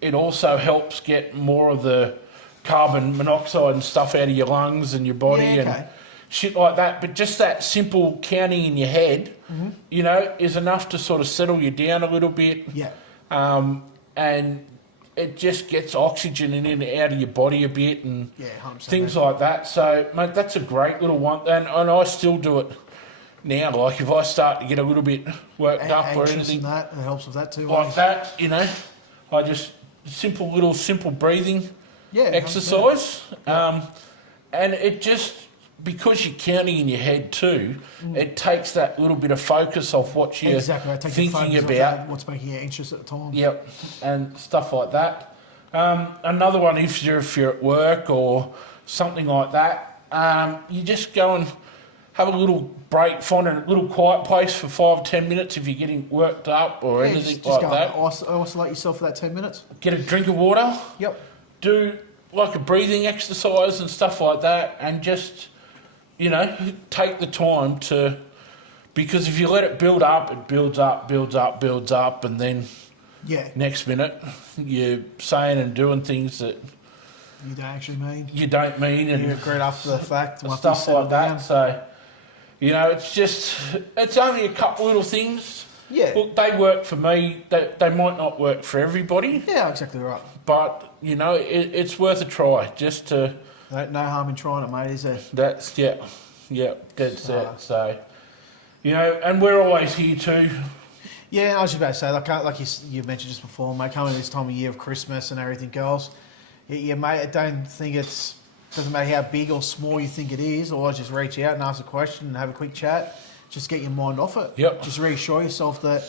it also helps get more of the carbon monoxide and stuff out of your lungs and your body and shit like that. But just that simple counting in your head, you know, is enough to sort of settle you down a little bit. Yeah. And it just gets oxygen in and out of your body a bit and 100%, things like that. So, mate, that's a great little one. And I still do it now. Like, if I start to get a little bit worked up or anything. And that, it helps with that too. Like that, you know, I just, simple breathing exercise. And it just, because you're counting in your head too, it takes that little bit of focus off what you're thinking about. What's making you anxious at the time. Yep, and stuff like that. Another one, if you're at work or something like that, you just go and have a little break, find a little quiet place for 5-10 minutes if you're getting worked up or anything just like go that. Isolate yourself for that 10 minutes. Get a drink of water. Yep. Do like a breathing exercise and stuff like that, and just, you know, take the time to, because if you let it build up, it builds up, and then next minute you're saying and doing things that you don't actually mean. You don't mean, and you regret after the fact. Stuff like that. So, you know, it's only a couple little things. Yeah. Look, they work for me. They might not work for everybody. Yeah, exactly right. But, you know, it's worth a try just to... No harm in trying it, mate, is there? That's, that's it. So, you know, and we're always here too. Yeah, I was just about to say, like you mentioned just before, mate, coming this time of year of Christmas and everything else, mate, I don't think doesn't matter how big or small you think it is, always just reach out and ask a question and have a quick chat. Just get your mind off it. Yep. Just reassure yourself that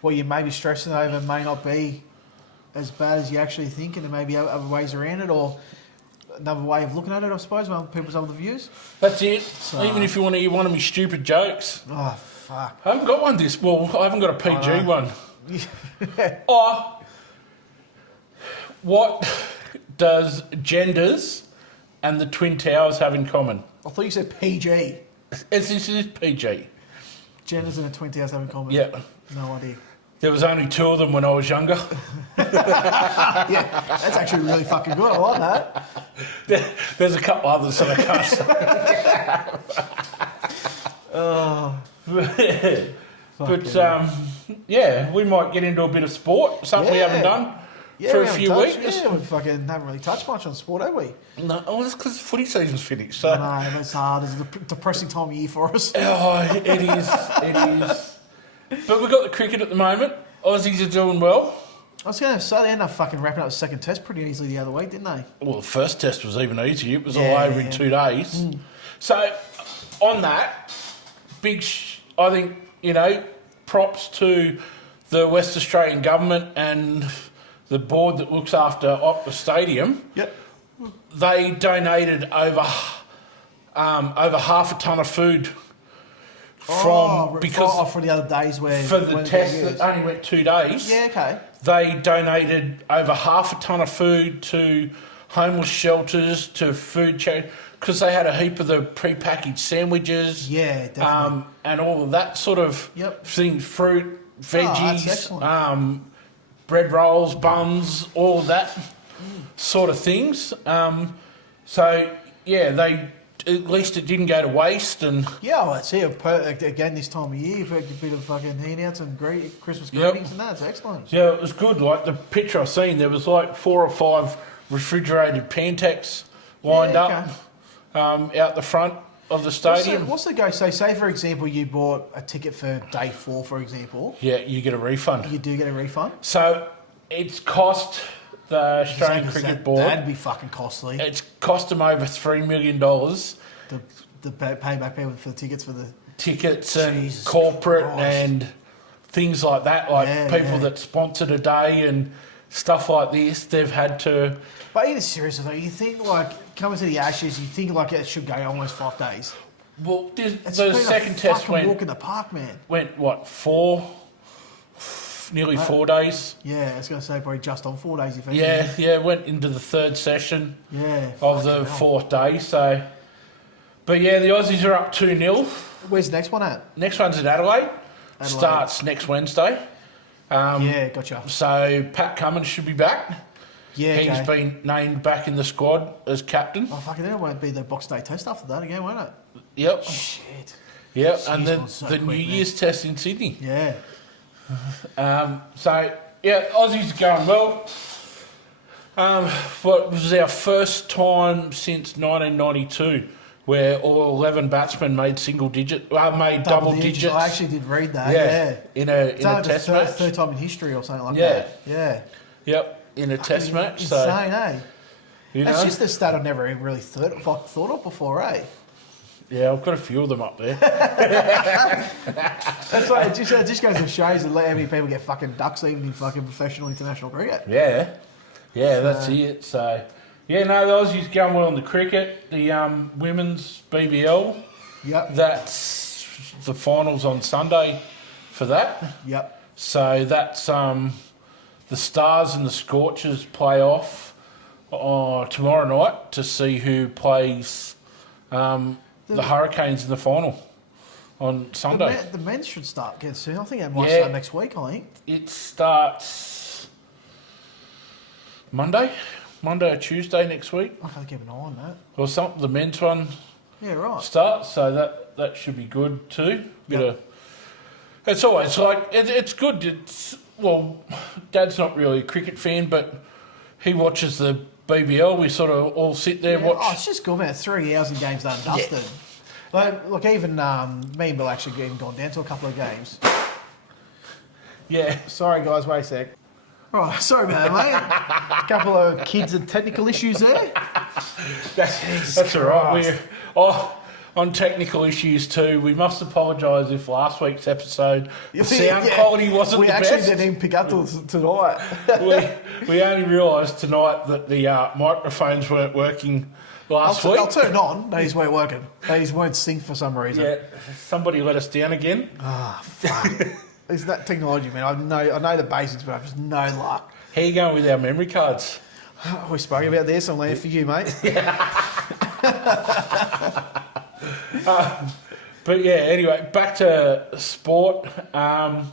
what you may be stressing over may not be as bad as you actually think, and there may be other ways around it, or another way of looking at it, I suppose, when people's other views. That's it. So, even if you want to hear one of my stupid jokes. Oh, fuck. I haven't got one I haven't got a PG one. What does genders and the Twin Towers have in common? I thought you said PG. This is PG. Genders and the Twin Towers have in common? Yeah. No idea. There was only 2 of them when I was younger. Yeah, that's actually really fucking good. I like that. There's a couple others that I can't. But we might get into a bit of sport, something we haven't done for a few weeks. Yeah, we fucking haven't really touched much on sport, have we? No, that's because footy season's finished. So. No, it's hard. It's a depressing time of year for us. Oh, it is. It is. But we've got the cricket at the moment. Aussies are doing well. I was going to say, they ended up fucking wrapping up the second test pretty easily the other week, didn't they? Well, the first test was even easier. It was all over in 2 days. So, on that, I think, props to the West Australian government and the board that looks after Opera Stadium. Yep. They donated over half a tonne of food for the other days for the test that only went 2 days. Yeah, okay. They donated over half a tonne of food to homeless shelters, to food charity, because they had a heap of the prepackaged sandwiches. Yeah, definitely. And all of that sort of things, fruit, veggies, bread rolls, buns, all of that sort of things. They at least it didn't go to waste. And well, that's it. Again, this time of year, you've had a bit of fucking handouts and Christmas greetings and that. It's excellent. Yeah, it was good. Like the picture I've seen, there was like 4 or 5 refrigerated Pantex lined up out the front of the stadium. What's the go? So, say for example, you bought a ticket for day 4, for example. Yeah, you get a refund. You do get a refund. So it's cost the Australian Cricket Board. That'd be fucking costly. It's cost them over $3 million. The payback payment for the tickets and Jesus corporate Christ. And things like that, like people that sponsored a day and stuff like this, they've had to. But even seriously though, you think like coming to the Ashes, you think like it should go almost 5 days. Well, the second test walk in the park, man. Went what, 4? Nearly 4 days. Yeah, I was going to say probably just on 4 days. If anything. Yeah, went into the 3rd session of the 4th day. So, but yeah, the Aussies are up 2-0. Where's the next one at? Next one's at Adelaide. Starts next Wednesday. Gotcha. So Pat Cummins should be back. Yeah, he's been named back in the squad as captain. Oh, fucking hell, it won't be the Boxing Day test after that again, won't it? Yep. Oh, shit. Yep, and then the New Year's test in Sydney. Yeah. Aussies are going well. What was our first time since 1992 where all 11 batsmen made double digits. I actually did read that. Yeah. In a test match. Third time in history or something like that. Yeah. Yep. In a test match. Insane, eh? You That's know? just the stat I've never even really thought of before, eh? Yeah, I've got a few of them up there. That's like, it just goes to shows that how many people get fucking ducks even in fucking professional international cricket. Yeah, that's it. So, the Aussies going well in the cricket. The women's BBL. Yep. That's the finals on Sunday for that. Yep. So that's the Stars and the Scorchers play off tomorrow night to see who plays the Hurricanes in the final on Sunday. The men should start getting soon. I think it might start next week, I think. It starts Monday or Tuesday next week. I gotta keep an eye on that. Or something. The men's one starts, so that should be good too. It's always like, it's good. Dad's not really a cricket fan, but he watches the BBL. We sort of all sit there watch. Oh, it's just good, man. 3 hours and games done and dusted. Like even me and Bill actually even gone down to a couple of games. Yeah. Sorry, guys. Wait a sec. Oh, sorry about that, mate. A couple of kids and technical issues there. That's all right. On technical issues too, we must apologise if last week's episode the sound quality wasn't the best. We actually didn't even pick up till tonight. we only realised tonight that the microphones weren't working last week. I'll turn it on. These weren't working. These weren't synced for some reason. Yeah, somebody let us down again. Ah, fuck. It's that technology, man. I know the basics, but I've just no luck. How you going with our memory cards? We spoke about this. I'm laying for you, mate. But yeah, anyway, back to sport. Lando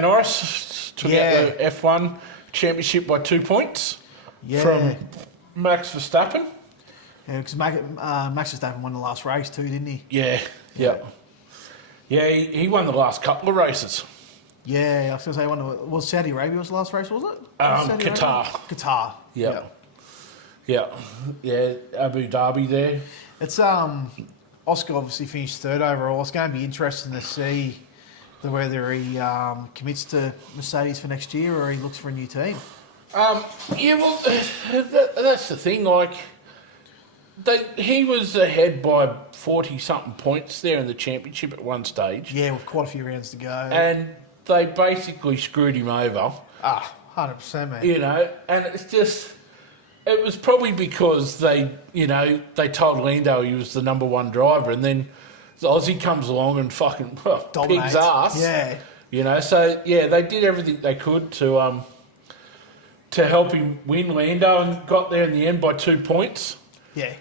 Norris took out the F1 championship by 2 points from Max Verstappen. Yeah, because Max Verstappen won the last race too, didn't he? Yeah. He won the last couple of races. Yeah, I was going to say, was Saudi Arabia was the last race, was it? Qatar. Yeah, Abu Dhabi there. It's Oscar obviously finished third overall. It's going to be interesting to see whether he commits to Mercedes for next year or he looks for a new team. Yeah, well, that's the thing. Like, he was ahead by 40-something points there in the championship at one stage. Yeah, with quite a few rounds to go. And they basically screwed him over. 100%, man. You know, and it's just... It was probably because they told Lando he was the number one driver, and then Aussie comes along and fucking pig's ass. Yeah. You know, so, yeah, they did everything they could to help him win Lando and got there in the end by 2 points. Yeah.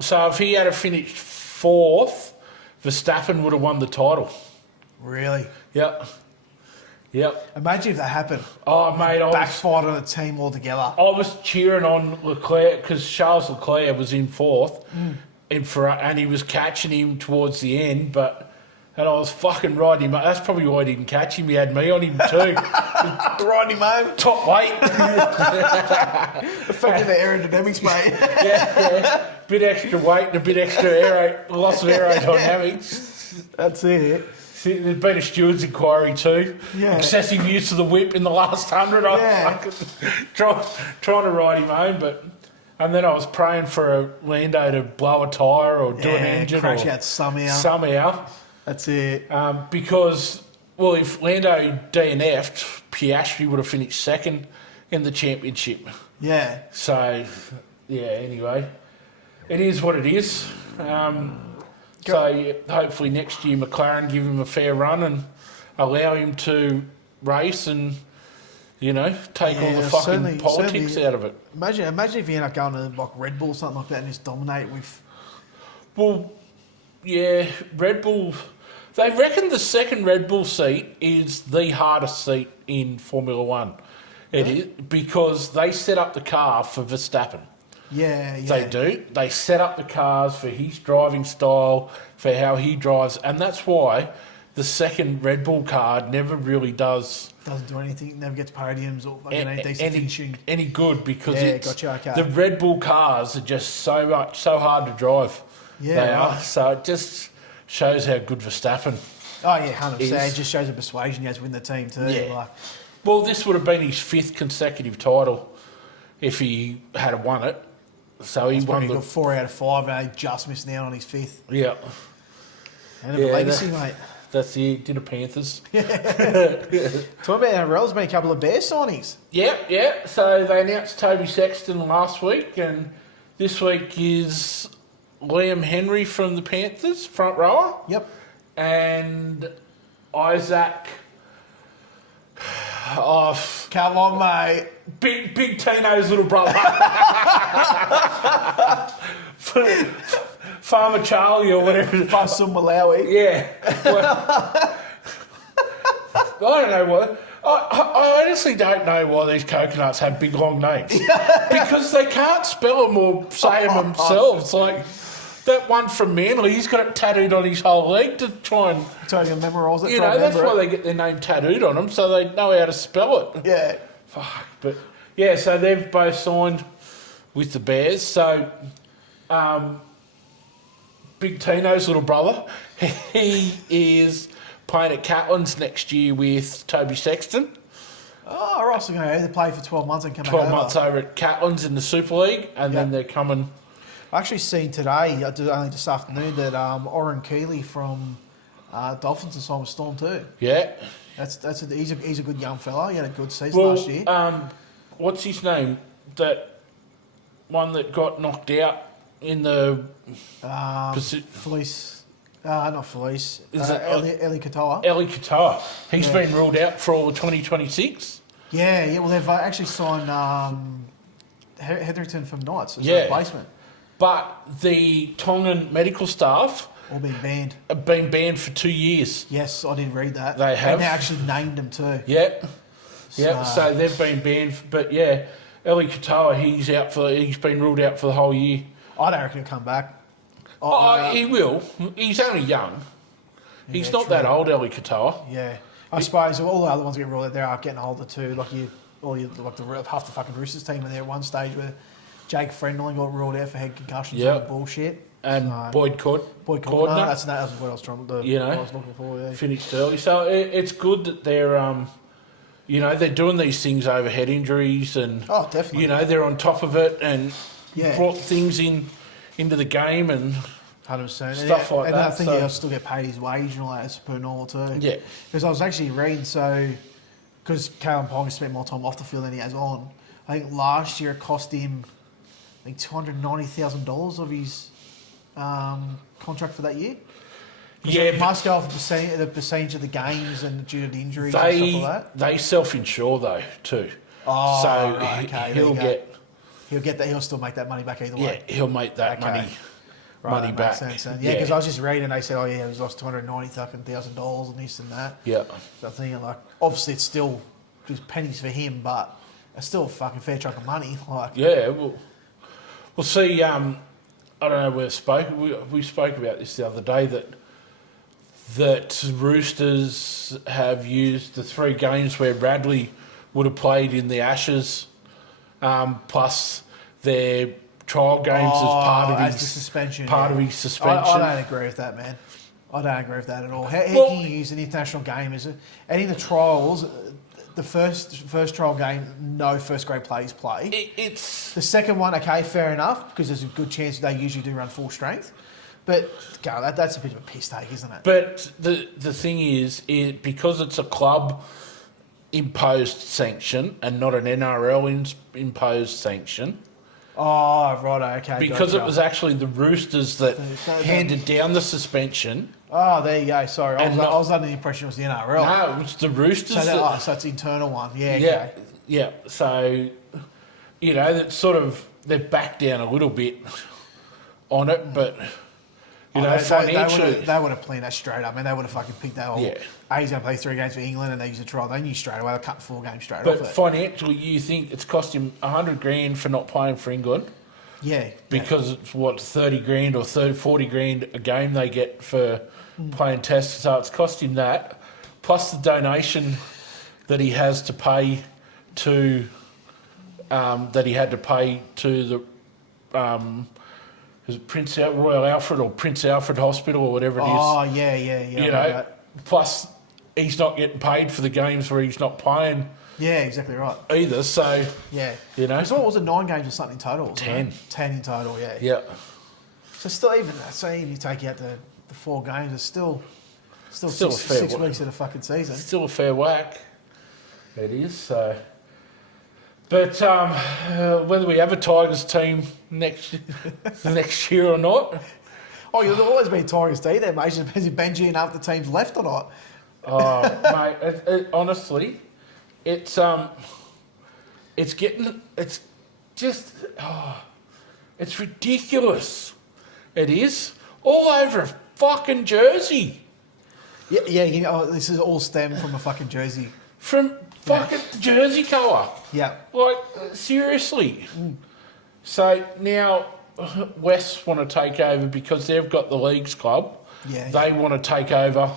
So if he had finished fourth, Verstappen would have won the title. Really? Yep. Imagine if that happened. Oh, mate, backfired on the team altogether. I was cheering on Leclerc because Charles Leclerc was in fourth, and he was catching him towards the end, and I was fucking riding him. That's probably why he didn't catch him. He had me on him too. Riding him home. Top weight. Affecting the aerodynamics, mate. Yeah. Bit extra weight and a bit extra loss of aerodynamics. That's it. There's been a steward's inquiry too. Yeah. Excessive use of the whip in the last 100. I was trying to ride him home, and then I was praying for a Lando to blow a tyre or do an engine crash or out somehow. That's it. Because, well, if Lando DNF'd, Piastri would have finished second in the championship. Yeah. So, yeah, anyway, it is what it is. So yeah, hopefully next year McLaren give him a fair run and allow him to race and, you know, take all the fucking politics out of it. Imagine if you end up going to like Red Bull or something like that and just dominate with... Well, yeah, Red Bull... They reckon the second Red Bull seat is the hardest seat in Formula One. It is because they set up the car for Verstappen. Yeah. They do. They set up the cars for his driving style, for how he drives, and that's why the second Red Bull car never really doesn't do anything, never gets podiums or any decent finishing. Any good because okay. The Red Bull cars are just so hard to drive. Yeah, they are. So it just shows how good Verstappen. Oh yeah, 100%. It just shows the persuasion he has to win the team too. Yeah. Well, this would have been his 5th consecutive title if he had won it. So he won got 4 out of 5 and he just missed out on his 5th. Yeah. And a legacy, mate. That's it. Did the Panthers. Talking about NRL, there's been a couple of Bear signings. Yeah. So they announced Toby Sexton last week, and this week is Liam Henry from the Panthers, front rower. Yep. And Isaac... Come on, mate. Big Tino's little brother. Farmer Charlie or whatever. Faisal Malawi. Yeah. Well, I don't know what. I honestly don't know why these coconuts have big long names. Because they can't spell them or say them themselves. Like that one from Manly, he's got it tattooed on his whole leg to try and... Trying to memorise it. You know, that's why they get their name tattooed on them, so they know how to spell it. Yeah. Fuck. But, yeah, so they've both signed with the Bears. So, Big Tino's little brother, he is playing at Catlin's next year with Toby Sexton. Oh, right. So they're going to play for 12 months and come back 12 months over at Catlin's in the Super League, and then they're coming... I actually seen today, only this afternoon, that Oren Keeley from Dolphins has signed with Storm too. Yeah. He's a good young fella. He had a good season last year. What's his name? That one that got knocked out in the... Felice. Not Felice. Is it Eli Katoa. Eli Katoa. He's been ruled out for all of 2026. Yeah. Well, they've actually signed Hetherington from Knights as a replacement. But the Tongan medical staff all been banned. Have been banned for 2 years. Yes, I did read that. They have. And they actually named them too. Yep. So they've been banned. But yeah, Eli Katoa, he's been ruled out for the whole year. I don't reckon he'll come back. He will. He's only young. He's not that old, Eli Katoa. Yeah. I suppose all the other ones get ruled out, they are getting older too. Like half the fucking Roosters team were there at one stage where Jake Friendly got ruled out for head concussions and bullshit. and No. Boyd Boyd Cordner. Cordner. No, that's what I was trying to do. You know, what I was looking for. Yeah. finished early. So it's good that they're, they're doing these things over head injuries and, Oh, definitely. they're on top of it and Yeah. brought things into the game and 100%. stuff like and that. I think so- he'll still get paid his wage and all that as per normal too. Yeah. Because I was actually reading, because Kalen Pong spent more time off the field than he has on, I think last year it cost him, $290,000 of his contract for that year. Yeah, It must go off the percentage of the games and due to the injuries and stuff like that. they self-insure though too. Oh, So right, okay, he'll there you go. He'll still make that money back either way. he'll make that Okay. money back. Makes sense then. Yeah, because I was just reading, they said, he's lost $290,000 and this and that. Yeah. So I'm thinking, obviously it's still just pennies for him, but it's still a fucking fair chunk of money. Yeah, we'll see. I don't know. We spoke about this the other day that Roosters have used the 3 games where Bradley would have played in the Ashes, plus their trial games as part of his suspension. Part of his suspension. I don't agree with that, man. I don't agree with that at all. How Well- can you use an international game and in the trials? The first trial game, no first grade players play. It's The second one, okay, fair enough, because there's a good chance they usually do run full strength. But God, that's a bit of a piss take, isn't it? But the thing is, because it's a club imposed sanction and not an NRL imposed sanction, Oh, right, okay. because gotcha. it was actually the Roosters that So- handed down the suspension. Oh, there you go. Sorry, And I was under the impression it was the NRL. No, it was the Roosters. So that's internal one. Yeah, yeah, okay. yeah. So, that's sort of they're back down a little bit on it, but financially, they would have planned that straight up. I mean, they would have fucking picked that. Yeah. He's going to play 3 games for England, and they use a trial. They knew straight away. They cut 4 games straight but off it. financially, you think it's cost him $100,000 for not playing for England? Yeah, Because it's 30 grand or 40 grand a game they get for playing tests. So it's cost him that, plus the donation that he has to pay to the is it Royal Alfred or Prince Alfred Hospital or whatever it is. Oh, yeah. I know that. Plus he's not getting paid for the games where he's not playing Yeah, exactly right. either. So Yeah. you So what was it, 9 games or something in total? wasn't 10. it? 10 in total, yeah. yeah. So still, even if you take out the 4 games, it's still Still six, a fair 6 one. weeks of the fucking season. Still a fair whack. It is, so. But whether we have a Tigers team next year or not, Oh, you'll always be Tigers D there, mate. It just depends if Benji and half the team's left or not. mate, honestly, it's ridiculous. It is all over a fucking jersey Yeah. This is all stemmed from a fucking jersey. from fucking jersey colour. Yeah. Like, seriously. So now West want to take over because they've got the Leagues Club. Yeah. They want to take over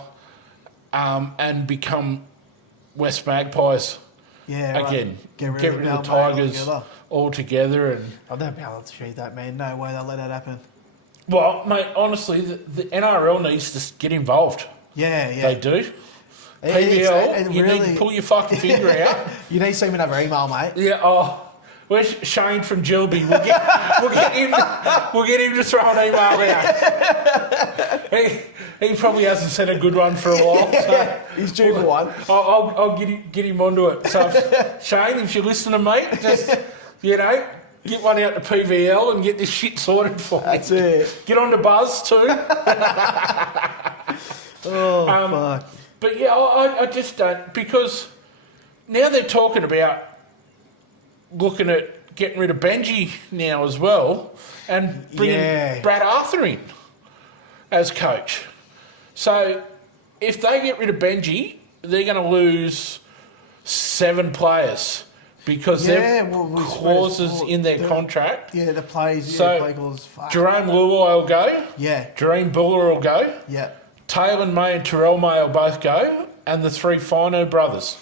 and become West Magpies Yeah. again. Get rid of the Melbourne Tigers altogether. altogether. And I've never been able to achieve that, man. No way they'll let that happen. well, mate, honestly, the NRL needs to get involved. Yeah. They do. It's- PVL, you need to pull your fucking finger out. You need to send me another email, mate. Yeah, where's Shane from Gilby? We'll get him to throw an email out. He probably hasn't sent a good one for a while. So He's due for one. I'll get him onto it. So Shane, if you're listening, mate, just get one out to PVL and get this shit sorted for me. That's it. Get on to Buzz too. Oh, fuck. But yeah, I just don't, because now they're talking about looking at getting rid of Benji now as well and bringing Brad Arthur in as coach. So if they get rid of Benji, they're going to lose 7 players because they've clauses in their contract. Yeah, the plays. So Yeah, play clauses. Fuck. Jerome Luai will go. Yeah. Jerome Buller will go. Yeah. Taylor May and Terrell May will both go, and the 3 Fino brothers.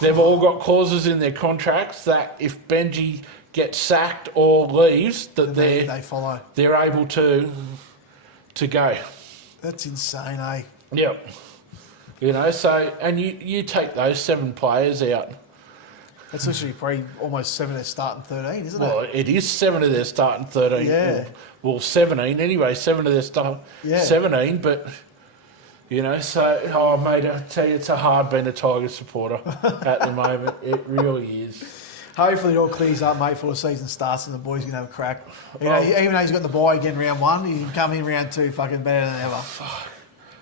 They've all got clauses in their contracts that if Benji gets sacked or leaves, that They follow. they're able to go. That's insane, eh? Yep. You know, so, and you take those 7 players out. That's literally probably almost 7 that starting 13, isn't Well, it? it is 7 of their starting 13. Yeah. Well, 17 anyway, 7 of their starting 17, but, you know, so, mate, I tell you, it's a hard being a Tigers supporter at the moment. It really is. Hopefully it all clears up, mate, before the season starts and the boys can have a crack. You know, even though he's got the bye again round 1, he can come in round 2 fucking better than ever.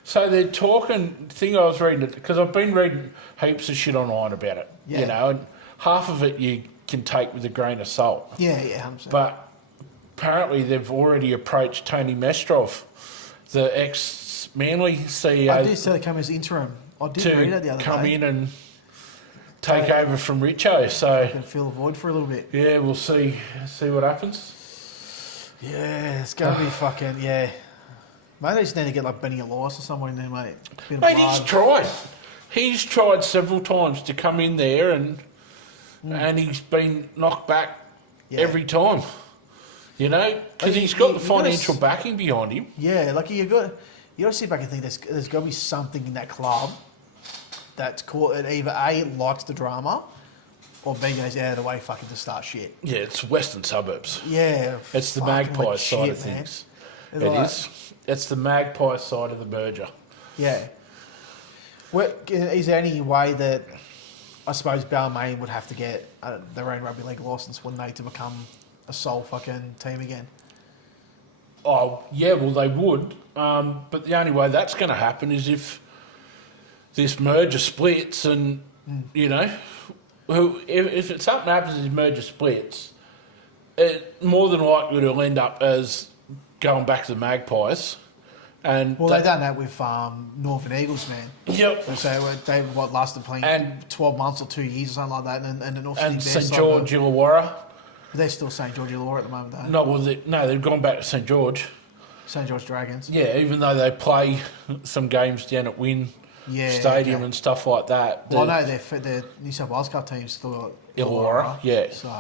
So they're talking, the thing I was reading, because I've been reading heaps of shit online about it, you know, and half of it you can take with a grain of salt. Yeah, 100%. But apparently they've already approached Tony Mestrov, the ex-Manly CEO, I did say they come as interim. I did read it the other to come day. in and take over from Richo. So Can fill the void for a little bit. yeah, we'll see what happens. Yeah, it's going to be fucking, yeah. Maybe they just need to get like Benny Elias or someone in there, mate. Bit of Mate, blood. he's tried. He's tried several times to come in there and he's been knocked back every time. You know, because he's got the financial backing behind him. Yeah, like you got to sit back and think there's got to be something in that club that's called it either A, likes the drama, or B, goes out of the way fucking to start shit. Yeah, it's western suburbs. Yeah, It's the fucking Magpie legit, side of man. things. It's It like- is. It's the Magpie side of the merger. Yeah. Is there any way that I suppose Balmain would have to get their own rugby league licence, wouldn't they, to become a sole fucking team again? Oh, yeah, well, they would. But the only way that's going to happen is if this merger splits and, you know, if it's something happens and this merger splits, it more than likely will end up as going back to the Magpies. And Well, they've done that with Northern Eagles, man. Yep. They lasted playing And- 12 months or 2 years or something like that, and then obviously And their St side George Illawarra. they're still St George Illawarra at the moment, though. No, well, they've gone back to St George. St George Dragons. Yeah, even though they play some games down at Wynn Stadium okay. and stuff like that. Well, I know their New South Wales Cup team's still got Illawarra, yeah. So,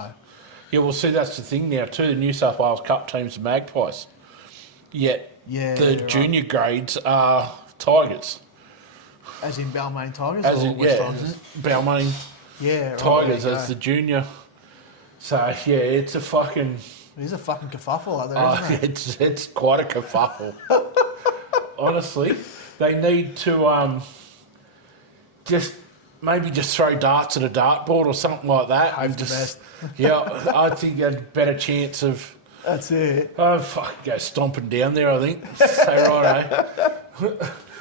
Yeah, well, see, that's the thing now too. The New South Wales Cup team's the Magpies. Yet yeah. the right. junior grades are Tigers. As in Balmain Tigers As or in, West yeah, Tigers? Balmain Yeah, right, Tigers there you as go. the junior. So, yeah, it's a fucking... It is a fucking kerfuffle out there, isn't it? it's quite a kerfuffle. Honestly, they need to just throw darts at a dartboard or something like that. Hope the best. Yeah, I think you had a better chance of... That's it. Oh, fuck, go stomping down there, I think. Say, righto.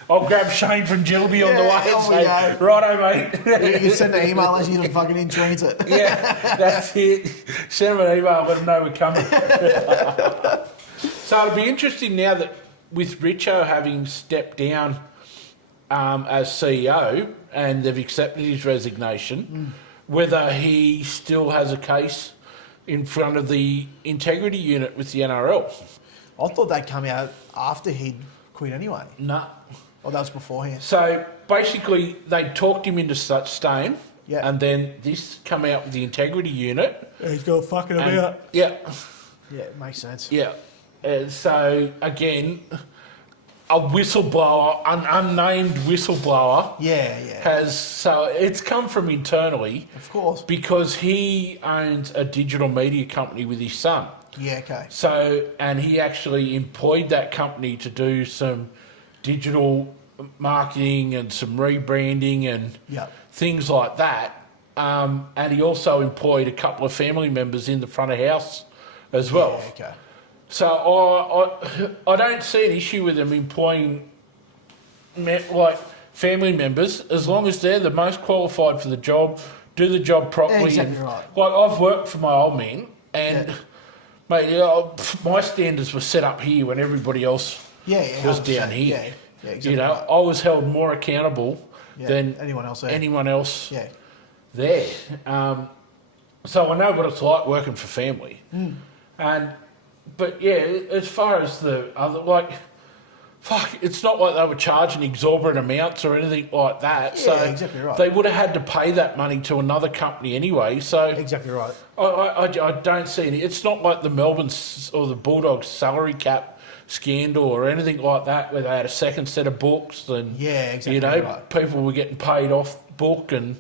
I'll grab Shane from Gilby on the way and on we say, go. righto, mate. You can send an email as you fucking in transit. Yeah, that's it. Send them an email, let them know we're coming. So it'll be interesting now that with Richo having stepped down as CEO and they've accepted his resignation, whether he still has a case in front of the integrity unit with the NRL. I thought they'd come out after he'd quit anyway. No. Oh, that was beforehand. So basically, they talked him into staying, Yeah. and then this come out with the integrity unit. He's got fucking and- about. Yeah, Yeah, it makes sense. yeah. So again, a whistleblower, an unnamed whistleblower, Yeah. has so it's come from internally Of course. because he owns a digital media company with his son. Yeah, okay. So, and he actually employed that company to do some digital marketing and some rebranding and Yep. things like that. And he also employed a couple of family members in the front of house as well. Yeah, okay. So I don't see an issue with him employing like family members as long as they're the most qualified for the job, do the job properly. Exactly and, right. Like I've worked for my old man and Yeah. mate, you know, my standards were set up here when everybody else Yeah, was 100%. down here. Yeah, exactly You know, right. I was held more accountable Yeah, than anyone else there. anyone else Yeah. there. So I know what it's like working for family. But yeah, as far as the other, like it's not like they were charging exorbitant amounts or anything like that. Yeah, So exactly right. they would have had to pay that money to another company anyway. So Exactly right. I don't see any. It's not like the Melbourne or the Bulldogs salary cap scandal or anything like that, where they had a second set of books and Exactly right. people were getting paid off book and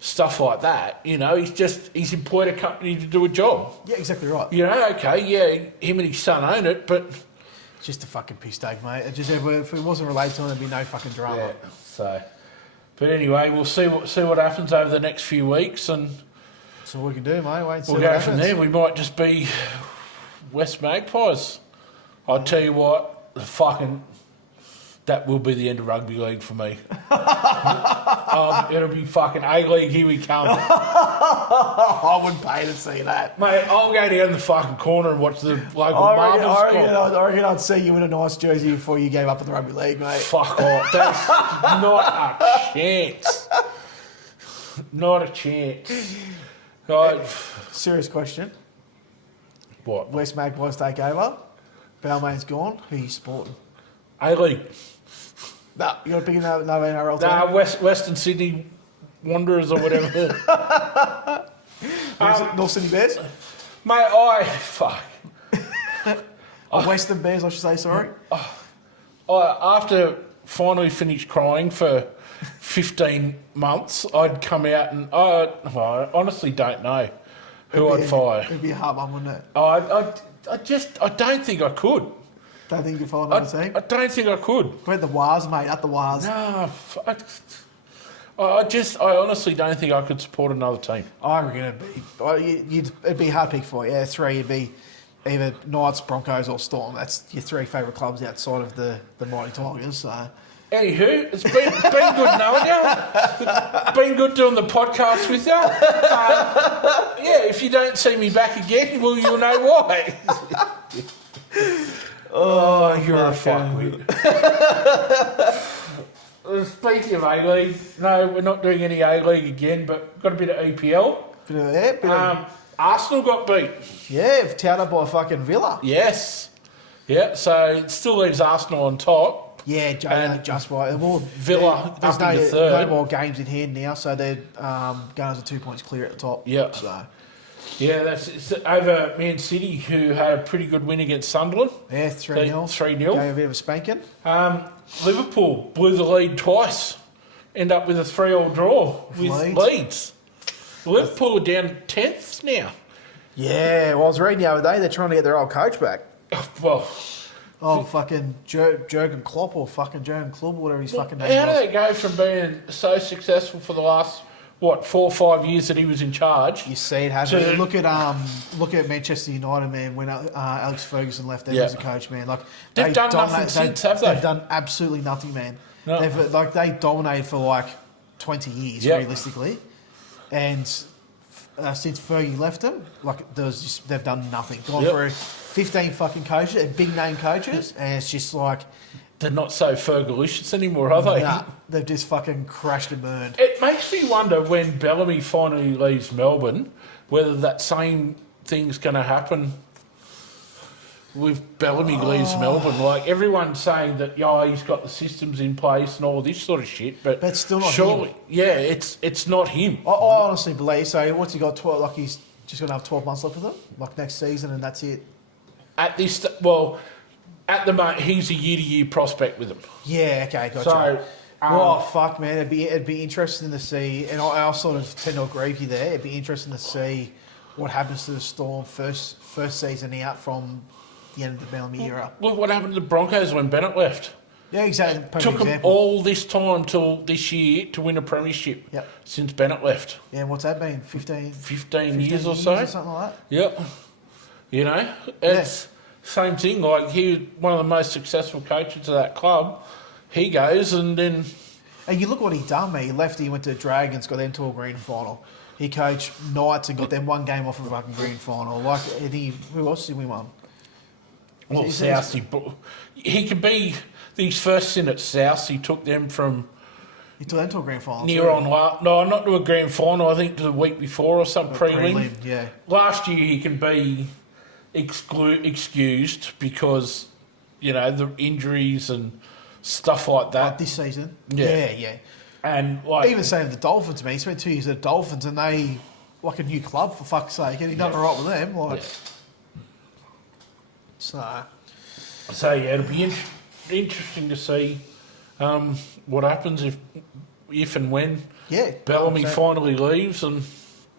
stuff like that. He's employed a company to do a job. Yeah, exactly right. Him and his son own it, but It's just a fucking piss take, mate. If it wasn't related to him, there'd be no fucking drama. But anyway, we'll see what happens over the next few weeks, and that's all we can do, mate. Wait and see we'll what go happens. from there. We might just be West Magpies. I'll tell you what, that will be the end of rugby league for me. It'll be fucking A-League, here we come. I wouldn't pay to see that. Mate, I'll go down the fucking corner and watch the local marbles. I reckon I'd see you in a nice jersey before you gave up on the rugby league, mate. Fuck off. That's not a chance. Not a chance. Right. Serious question. What? West Magpies take over. Balmain's gone. Who are you supporting? A-League. No, you got to pick another NRL team? Nah, Western Sydney Wanderers or whatever. North Sydney Bears? Mate, Western Bears, I should say, sorry. After finally finished crying for 15 months, I'd come out and I honestly don't know who I'd fire. It'd be a hard one, wouldn't it? I don't think I could. Don't think you could follow another team? I don't think I could. We're at the Wars, mate, at the Wars. No, I honestly don't think I could support another team. I reckon it'd be a hard pick for you. Yeah, three, it'd be either Knights, Broncos or Storm. That's your three favourite clubs outside of the Mighty Tigers. So. Anywho, it's been good knowing you. Been good doing the podcast with you. If you don't see me back again, well, you'll know why. Oh, you're a fuckwit. Speaking of A-League, no, we're not doing any A-League again, but got a bit of EPL. Arsenal got beat. Yeah, touted by fucking Villa. Yes. Yeah, so it still leaves Arsenal on top. Yeah, just right. Well, Villa up into third. No more games in hand now, so they're Gunners are 2 points clear at the top. Yeah. So. Yeah, it's over Man City, who had a pretty good win against Sunderland. Yeah, 3-0. 3-0. Gave a bit of a spanking. Liverpool blew the lead twice. End up with a 3-3 draw with Leeds. Liverpool are down 10th now. Yeah, well, I was reading the other day, they're trying to get their old coach back. Well... fucking Jurgen Klopp or fucking Jurgen Klopp or whatever his fucking name How do they go from being so successful for the last... 4 or 5 years that he was in charge? You see it happen. Look at Manchester United, man. When Alex Ferguson left there as a coach, man, like they've done nothing since, have they? They've done absolutely nothing, man. No. They dominated for 20 years realistically, and since Fergie left them, they've done nothing. Gone through 15 fucking coaches and big name coaches, and it's just like. They're not so Fergalicious anymore, are they? Nah, they've just fucking crashed and burned. It makes me wonder when Bellamy finally leaves Melbourne, whether that same thing's going to happen with Bellamy leaves Melbourne. Like, everyone's saying that, he's got the systems in place and all this sort of shit, but it's still not surely, him. Yeah, it's not him. I honestly believe so. What's he got? 12? He's just going to have 12 months left with them, next season, and that's it. At the moment, he's a year-to-year prospect with them. Yeah, okay, gotcha. So, fuck, man, it'd be interesting to see, and I sort of tend to agree with you there. It'd be interesting to see what happens to the Storm first season out from the end of the Bellamy era. Look what happened to the Broncos when Bennett left. Yeah, exactly. Took them all this time till this year to win a premiership. Yep. Since Bennett left. Yeah, and what's that been? 15 years or so? Or something like that? Yep. It's... Same thing, he was one of the most successful coaches of that club. He goes and then... And you look what he done, man. He left, he went to Dragons, got them to a grand final. He coached Knights and got them one game off of a fucking grand final. Who else did we win? Well, South. He could be... His first stint at South, he took them from... He took them to a grand final. Not to a grand final, I think to the week before or some prelim. Yeah. Last year he can be... excused because, the injuries and stuff like that. Like this season. Yeah. Yeah. And like Even saying the Dolphins, man, he spent 2 years at the Dolphins and they, like a new club, for fuck's sake, and he done all right with them. Like, So yeah, it'll be interesting to see what happens if and when Bellamy 100%. finally leaves. And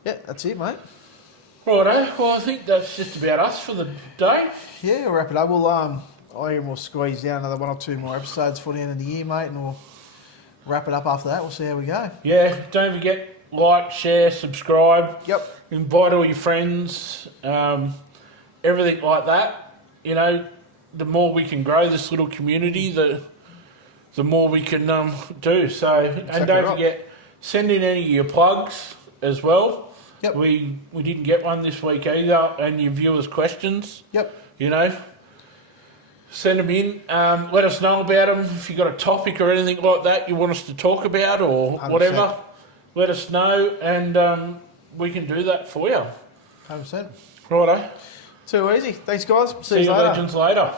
Yeah, that's it, mate. righto, well I think that's just about us for the day. Yeah, we'll wrap it up. We'll squeeze down another 1 or 2 more episodes for the end of the year, mate, and we'll wrap it up after that. We'll see how we go. Yeah, don't forget, like, share, subscribe. Yep. Invite all your friends, everything like that. The more we can grow this little community, the more we can do. So, and don't forget, send in any of your plugs as well. Yep. We didn't get one this week either, and your viewers' questions. Yep. Send them in. Let us know about them. If you've got a topic or anything like that you want us to talk about or 100%. whatever, let us know, and we can do that for you. 100%. Righto. Too easy. Thanks, guys. See you legends later.